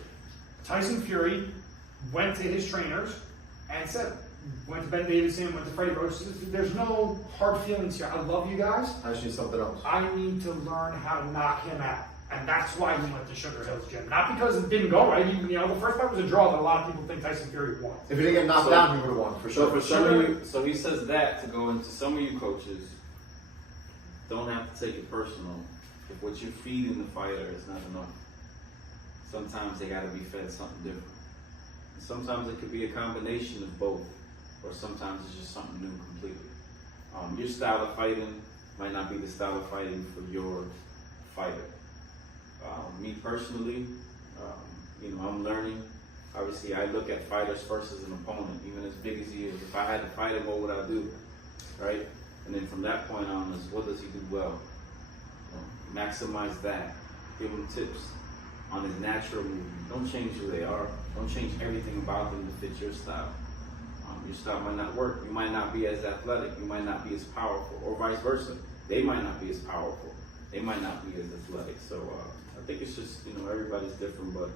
Tyson Fury went to his trainers and said, went to Ben Davison, went to Freddie Roach. There's no hard feelings here. I love you guys. I need something else. I need to learn how to knock him out. And that's why he went to Sugar Hill's gym. Not because it didn't go right. The first fight was a draw, but a lot of people think Tyson Fury won. If he didn't get knocked So- down, he would have won for So sure. for some of you, so he says that to go into some of you coaches don't have to take it personal if what you're feeding the fighter is not enough. Sometimes they got to be fed something different. And sometimes it could be a combination of both, or sometimes it's just something new completely. Your style of fighting might not be the style of fighting for your fighter. Me personally, I'm learning. Obviously, I look at fighters first as an opponent, even as big as he is. If I had to fight him, what would I do? Right? And then from that point on is what does he do well? Maximize that. Give him tips on his natural movement. Don't change who they are. Don't change everything about them to fit your style. Your style might not work. You might not be as athletic. You might not be as powerful, or vice versa. They might not be as powerful. They might not be as athletic. So I think it's just, everybody's different, but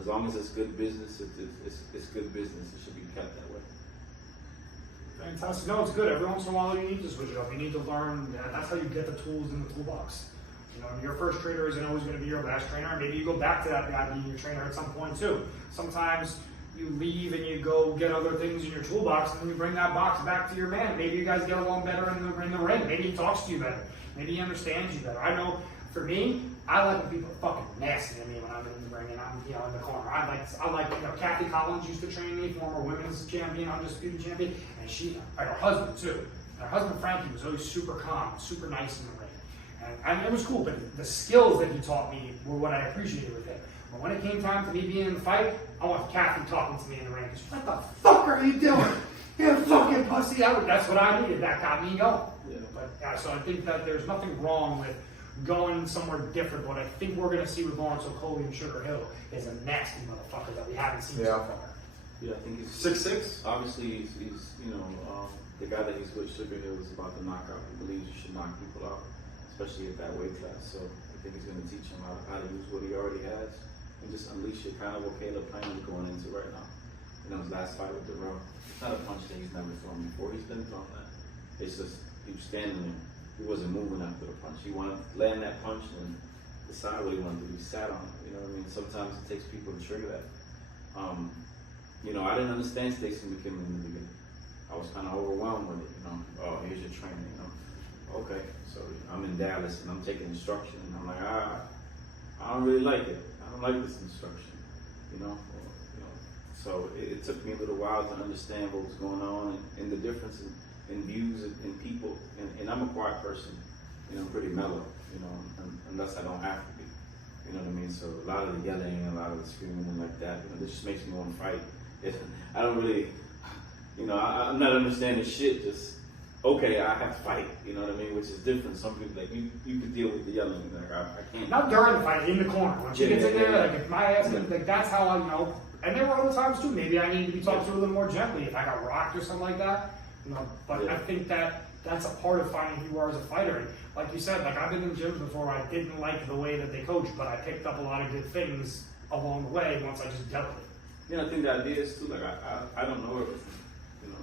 as long as it's good business, it's good business. It should be kept that way. Fantastic. No, it's good. Every once in a while you need to switch it up. You need to learn. That's how you get the tools in the toolbox. Your first trainer isn't always going to be your last trainer. Maybe you go back to that guy being your trainer at some point too. Sometimes you leave and you go get other things in your toolbox, and then you bring that box back to your man. Maybe you guys get along better in the ring. Maybe he talks to you better. Maybe he understands you better. I know for me, I like when people are fucking nasty to me when I'm in the ring and I'm, you know, in the corner. I like, you know, Kathy Collins used to train me, former women's champion, undisputed champion, and her husband too. And her husband Frankie was always super calm, super nice in the ring. And it was cool, but the skills that he taught me were what I appreciated with him. But when it came time to me being in the fight, I want Kathy talking to me in the ring. What the fuck are you doing? You fucking pussy. That's what I needed. That got me going. Yeah. But so I think that there's nothing wrong with going somewhere different. What I think we're going to see with Lawrence Okolie and Sugar Hill is a nasty motherfucker that we haven't seen so far. Yeah, I think he's 6'6". Obviously, he's you know, the guy that he's with, Sugar Hill, is about to knock out. He believes you should knock people out, especially at that weight class. So I think he's going to teach him how to use what he already has and just unleash it, kind of what Caleb Payne is going into right now. You know, his last fight with Darrell, it's not a punch that he's never thrown before. He's been throwing that. It's just he was standing there. He wasn't moving after the punch. He wanted to land that punch and decide what he wanted to do. He sat on it. You know what I mean? Sometimes it takes people to trigger that. You know, I didn't understand Stacey McKinley in the beginning. I was kind of overwhelmed with it. You know, oh, here's your training. You know, okay. So I'm in Dallas and I'm taking instruction, and I'm like, I don't really like it. I don't like this instruction. You know. So it took me a little while to understand what was going on and the difference in views and people. And I'm a quiet person. You know, I'm pretty mellow. You know, unless I don't have to be. You know what I mean? So a lot of the yelling, a lot of the screaming and like that, you know, this just makes me want to fight. I don't really, you know, I'm not understanding shit. Just, okay, I have to fight. You know what I mean? Which is different. Some people, like, you could deal with the yelling. Like, I can't. Not during the fight, in the corner. Once you get in there, like, if my ass, like, that's how I, you know, and there were other times too, maybe I need to be talked to a little more gently if I got rocked or something like that. You know, but I think that's a part of finding who you are as a fighter. And like you said, like I've been in gyms before, I didn't like the way that they coached, but I picked up a lot of good things along the way once I just dealt with it. You know, I think the idea is too, like, I don't know everything, you know.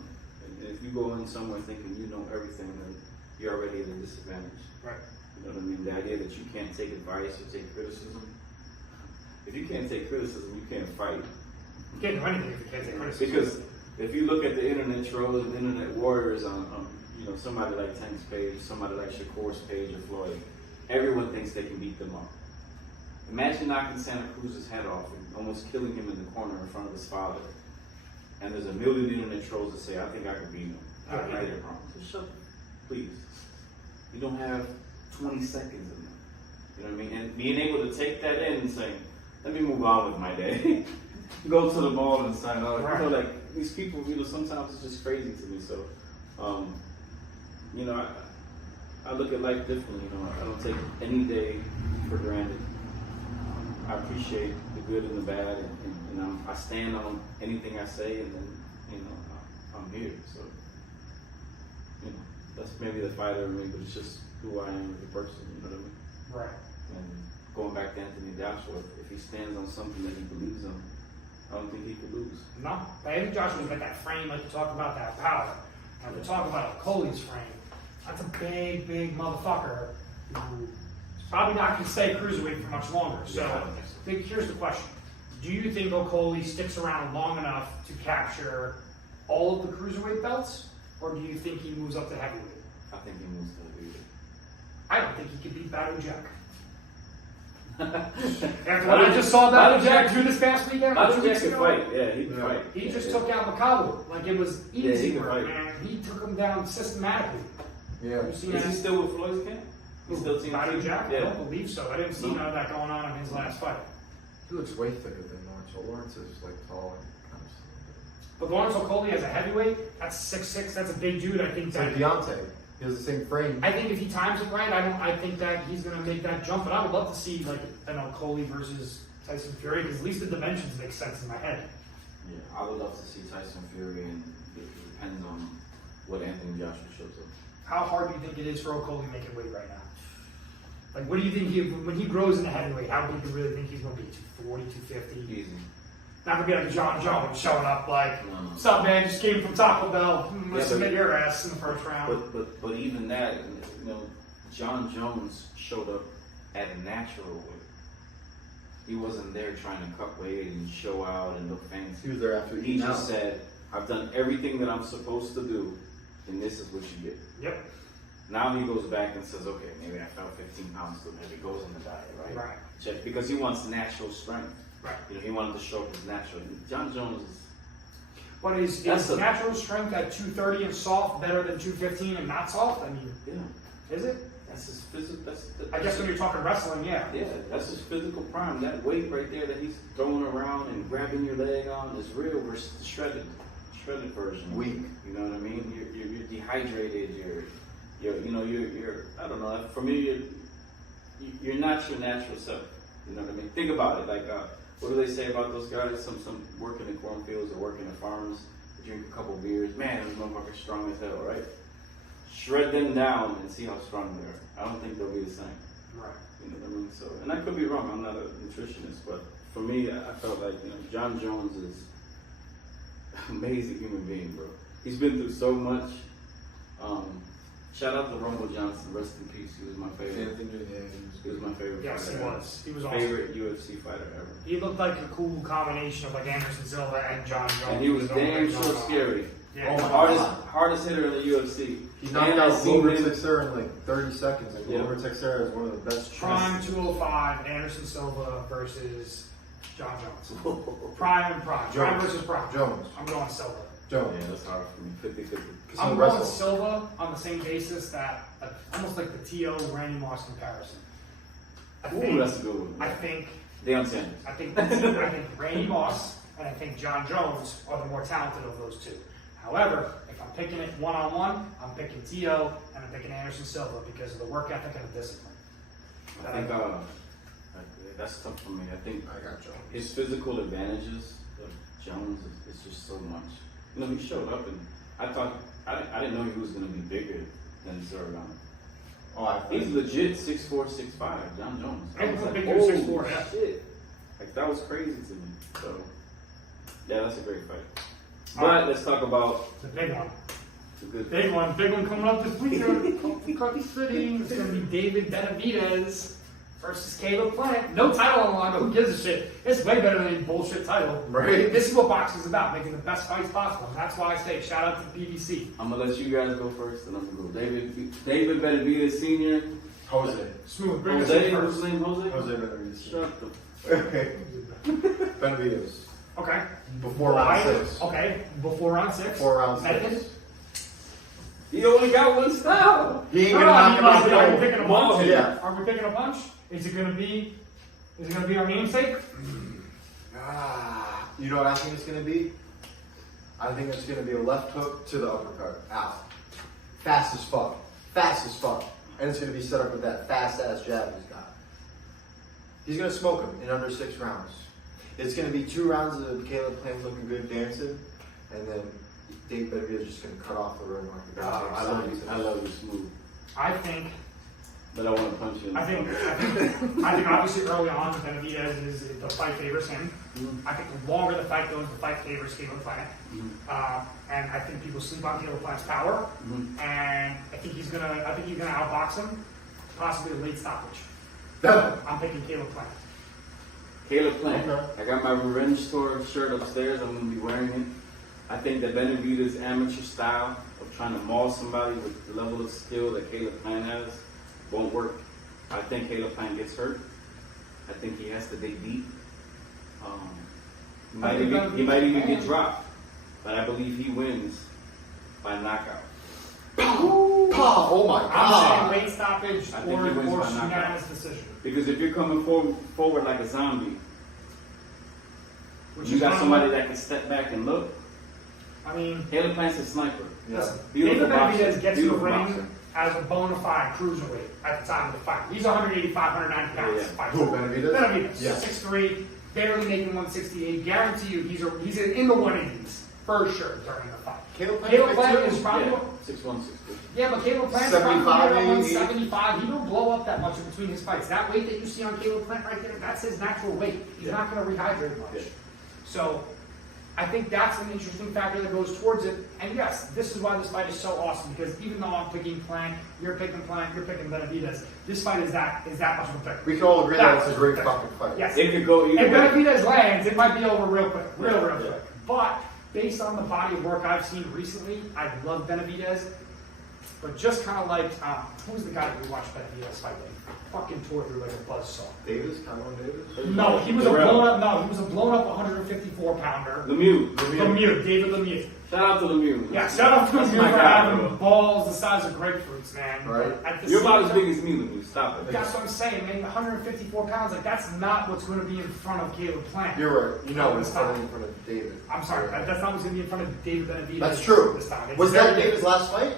And if you go in somewhere thinking you know everything, then you're already at a disadvantage. Right. You know what I mean? The idea that you can't take advice or take criticism. If you can't take criticism, you can't fight. You can't do anything if you can't take criticism. Because if you look at the internet trolls and internet warriors on you know, somebody like Tank's page, somebody like Shakur's page or Floyd, everyone thinks they can beat them up. Imagine knocking Santa Cruz's head off and almost killing him in the corner in front of his father. And there's a million internet trolls that say, I think I could beat him. I think they're wrong. So shut up, please. You don't have 20 seconds in them. You know what I mean? And being able to take that in and saying, let me move on with my day. Go to the mall and sign out. Right. You know, like, these people, you know, sometimes it's just crazy to me. So, you know, I look at life differently. You know, I don't take any day for granted. I appreciate the good and the bad, and I stand on anything I say, and then, you know, I'm here. So, you know, that's maybe the fighter in me, but it's just who I am as a person, you know what I mean? Right. And going back to Anthony Joshua, if he stands on something that he believes in, I don't think he could lose. No. But Anthony Joshua's got that frame, like you talk about, that power. And we talk about Okolie's frame. That's a big, big motherfucker who's probably not going to stay cruiserweight for much longer. So, here's the question. Do you think Okolie sticks around long enough to capture all of the cruiserweight belts? Or do you think he moves up to heavyweight? I think he moves to heavyweight. I don't think he could beat Badu Jack. After what I just saw Badu Jack do this past weekend, Badu Jack can fight. Yeah, he can fight. He just took out Makabu like it was easy work, fight. man. He took him down systematically. Yeah. You see Is that? he still with Floyd's camp? He's still team Badu Jack? I Yeah. don't believe so. I didn't see none of that going on in his last fight. He looks way thicker than Lawrence. So Lawrence is like tall and kind of. But Lawrence Okolie as a heavyweight, that's 6'6", that's a big dude. I think It's that like Deontay. He has the same frame. I think if he times it right, I think that he's gonna make that jump. But I would love to see like an Okolie versus Tyson Fury, because at least the dimensions make sense in my head. Yeah, I would love to see Tyson Fury, and it depends on what Anthony Joshua shows up. How hard do you think it is for Okolie making weight right now? Like, what do you think when he grows into heavyweight, how big do you really think he's going to be? 240, 250? Easy. Not going to be like John Jones showing up like, No. what's up, man? Just came from Taco Bell. Let's Yeah, but- submit your ass in the first round. But even that, you know, John Jones showed up at a natural weight. He wasn't there trying to cut weight and show out and look fancy. He was there after He eating just out. said, I've done everything that I'm supposed to do, and this is what you get. Yep. Now he goes back and says, okay, maybe I fell 15 pounds too heavy. Goes on the diet, right? Right. Check, because he wants natural strength. Right. You know, he wanted to show up his natural. John Jones is. But is natural strength at 230 and soft better than 215 and not soft? I mean, Yeah. is it? That's his physical. I guess when you're talking wrestling, yeah. Yeah, that's his physical prime. That weight right there that he's throwing around and grabbing your leg on is real versus the shredded version. Weak. You know what I mean? You're dehydrated. You're. I don't know. For me, you're not your natural self. You know what I mean? Think about it. Like, what do they say about those guys? Some working in cornfields or working in farms, drink a couple beers. Man, those motherfuckers strong as hell, right? Shred them down and see how strong they are. I don't think they'll be the same. Right. You know what I mean? So, and I could be wrong. I'm not a nutritionist, but for me, I felt like John Jones is an amazing human being, bro. He's been through so much. Shout out to Rumble Johnson. Rest in peace. He was my favorite. He was my favorite. Yes, fighter he ever. was. He was awesome. Favorite UFC fighter ever. He looked like a cool combination of like Anderson Silva and John Jones. And he was damn sure scary. Yeah. Oh my Hardest hitter in the UFC. He knocked And out I seen Glover him- Teixeira in like 30 seconds. Like, Yeah. Glover Teixeira is one of the best. Prime 205, Anderson Silva versus John Jones. Prime and prime. Prime Jones. versus prime. Jones. I'm going Silva. Jones. Yeah, that's hard for me. 50-50. I'm he going wrestled. Silva on the same basis that almost like the T.O. Randy Moss comparison. Ooh, that's a good one. I think Deion Sanders. I think Randy Moss and I think John Jones are the more talented of those two. However, if I'm picking it one-on-one, I'm picking T.O. and I'm picking Anderson Silva because of the work ethic and the discipline. I think that's tough for me. I think I got Jones. his physical advantages of Jones is just so much. He showed up and I didn't know he was going to be bigger than Zergon. Oh, He's legit 6'4", 6'5", John Jones. I And was he's a like, big dude, oh 6'4", yeah. shit. Like, that was crazy to me. So, yeah, that's a great fight. But let's talk about The big one. the good Big one coming up this weekend. Uppercut City. It's going to be David Benavidez versus Caleb Plant. No title on the line, but who gives a shit? It's way better than any bullshit title. Right. This is what boxing is about, making the best fights possible. And that's why I say shout out to the PBC. I'm going to let you guys go first, and I'm going to go. David Benavidez Sr. Jose. Smooth. Bring us Jose, in who's first. his name? Jose? Jose Benavidez. Shut the Okay. Benavidez. Okay. Before round 6. Okay. Before round 6. Before round 6. Method? He only got one style. He ain't No, gonna knock him out. are we picking a bunch? Yeah. Are we picking a bunch? Is it gonna be our namesake? You know what I think it's going to be? I think it's going to be a left hook to the uppercut. Out. Fast as fuck. Fast as fuck. And it's going to be set up with that fast ass jab he's got. He's going to smoke him in under 6 rounds. It's going to be 2 rounds of Caleb Plant looking good dancing, and then Dave Benavidez is just going to cut off the ring like a goddamn I love you smooth. I think But I want to punch you in the I think obviously early on Benavidez is the fight favors him. Mhm. I think the longer the fight goes, the fight favors Caleb Plant. Mhm. And I think people sleep on Caleb Plant's power. Mhm. And I think he's gonna outbox him, possibly a late stoppage. Yeah. I'm picking Caleb Plant. Caleb Plant. Okay. I got my Revenge Tour shirt upstairs. I'm going to be wearing it. I think that Benavidez' amateur style of trying to maul somebody with the level of skill that Caleb Plant has won't work. I think Caleb Plant gets hurt. I think he has to dig deep. He might even get dropped. But I believe he wins by knockout. Oh my I'm god. saying late stoppage I think or he wins by unanimous knockout. decision. Because if you're coming forward like a zombie, Which you is got kinda somebody what- that can step back and look. I mean, Caleb Plant's a sniper. Yeah. listen, Beautiful David boxer. Benavidez gets in the Beautiful ring boxer. as a bona fide cruiserweight at the time of the fight. He's 185, 190 pounds. Yeah. Fighter. Who, Benavidez? Benavidez, Yeah. 6'3", barely making 168. Guarantee you, he's in the 180s for sure during the fight. Caleb Caleb Plant too? is probably Yeah, 6'1", 6'2". yeah, but Caleb Plant's 75, probably around 80. 175. He don't blow up that much in between his fights. That weight that you see on Caleb Plant right there, that's his natural weight. He's Yeah. not going to rehydrate much. Yeah. So I think that's an interesting factor that goes towards it. And yes, this is why this fight is so awesome, because even though I'm picking Plant, you're picking Benavidez, this fight is that much of a pick. We can all agree that it's a great pick. fucking fight. Yes. It could go either If way. Benavidez lands, it might be over real quick, real Yeah. quick. But based on the body of work I've seen recently, I love Benavidez. But just kind of like, who was the guy that we watched Benavidez fight that he fucking tore through like a buzzsaw? Davis, Cameron Davis? No, he was a blown up 154 pounder. Lemieux. David Lemieux. Shout out to Lemieux. Yeah, shout out to That's Lemieux my for guy, having bro. balls the size of grapefruits, man. Right. At the You're same about as time- big as me, Lemieux. Stop it. That's what I'm saying, man. 154 pounds, like that's not what's going to be in front of Caleb Plant. You're right. You know, this it's time. in front of David. I'm sorry, that's not what's going to be in front of David Benavidez. That's true. This time. It's Was that very David's last fight?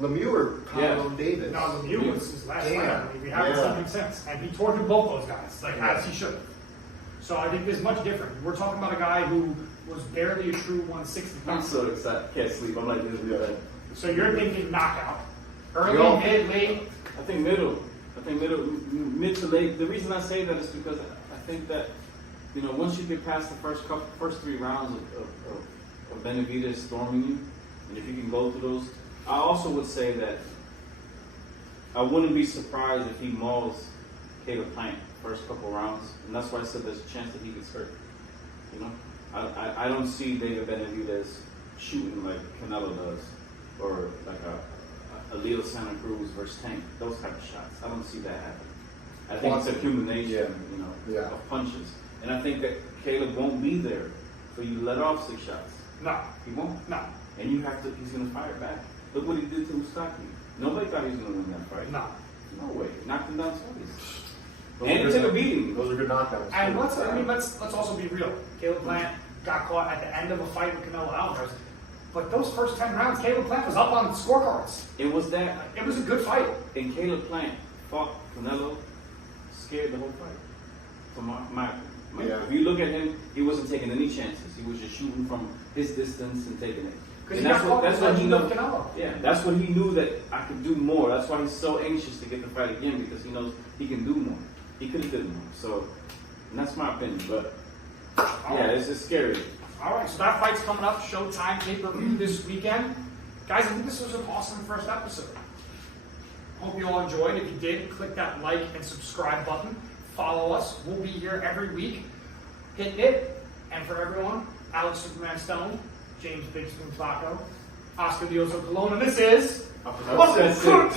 Lemieux or Yeah. Cameron Davis? No, Lemieux was his last fight. Damn. I mean, we haven't Yeah. seen him since, and he tore through both those guys, like as he should have. So I think there's much different. We're talking about a guy who was barely a true 160 I'm pound. so excited. Can't sleep. I'm like this. Yeah. So you're thinking knockout, early, Yo. mid, late. I think middle. Mid to late. The reason I say that is because I think that, you know, once you get past the first 3 rounds of Benavidez storming you, and if you can go through those, I also would say that I wouldn't be surprised if he mauls Caleb Plant first couple rounds, and that's why I said there's a chance that he gets hurt. You know, I don't see David Benavidez shooting like Canelo does, or like a Leo Santa Cruz versus Tank. Those type of shots. I don't see that happen. I think it's accumulation, you know, of punches, and I think that Caleb won't be there for you to let off 6 shots. No, He won't. no, And you have to. He's gonna fire back. Look what he did to Ustaki. Nobody thought he was gonna win that fight. no. No way. Knocked him down twice. Those And are he good took a beating. Those are good knockdowns. And let's also be real. Caleb Plant got caught at the end of a fight with Canelo Alvarez, but those first 10 rounds, Caleb Plant was up on scorecards. It was that. It was a good fight. And Caleb Plant fought Canelo, scared the whole fight. From my Yeah. If you look at him, he wasn't taking any chances. He was just shooting from his distance and taking it. Because And he got caught that's what he with knew. Canelo. Yeah, that's what he knew that I could do more. That's why he's so anxious to get the fight again, because he knows he can do more. He could have done more. So, and that's my opinion. But yeah, it's scary. All right, so that fight's coming up. Showtime pay-per-view this weekend. Guys, I think this was an awesome first episode. Hope you all enjoyed. If you did, click that like and subscribe button. Follow us. We'll be here every week. Hit it. And for everyone, Alex Superman Stone, James Big Spoon Flacco, Oscar Dioso Colon, and this is Uppercut. Uppercut.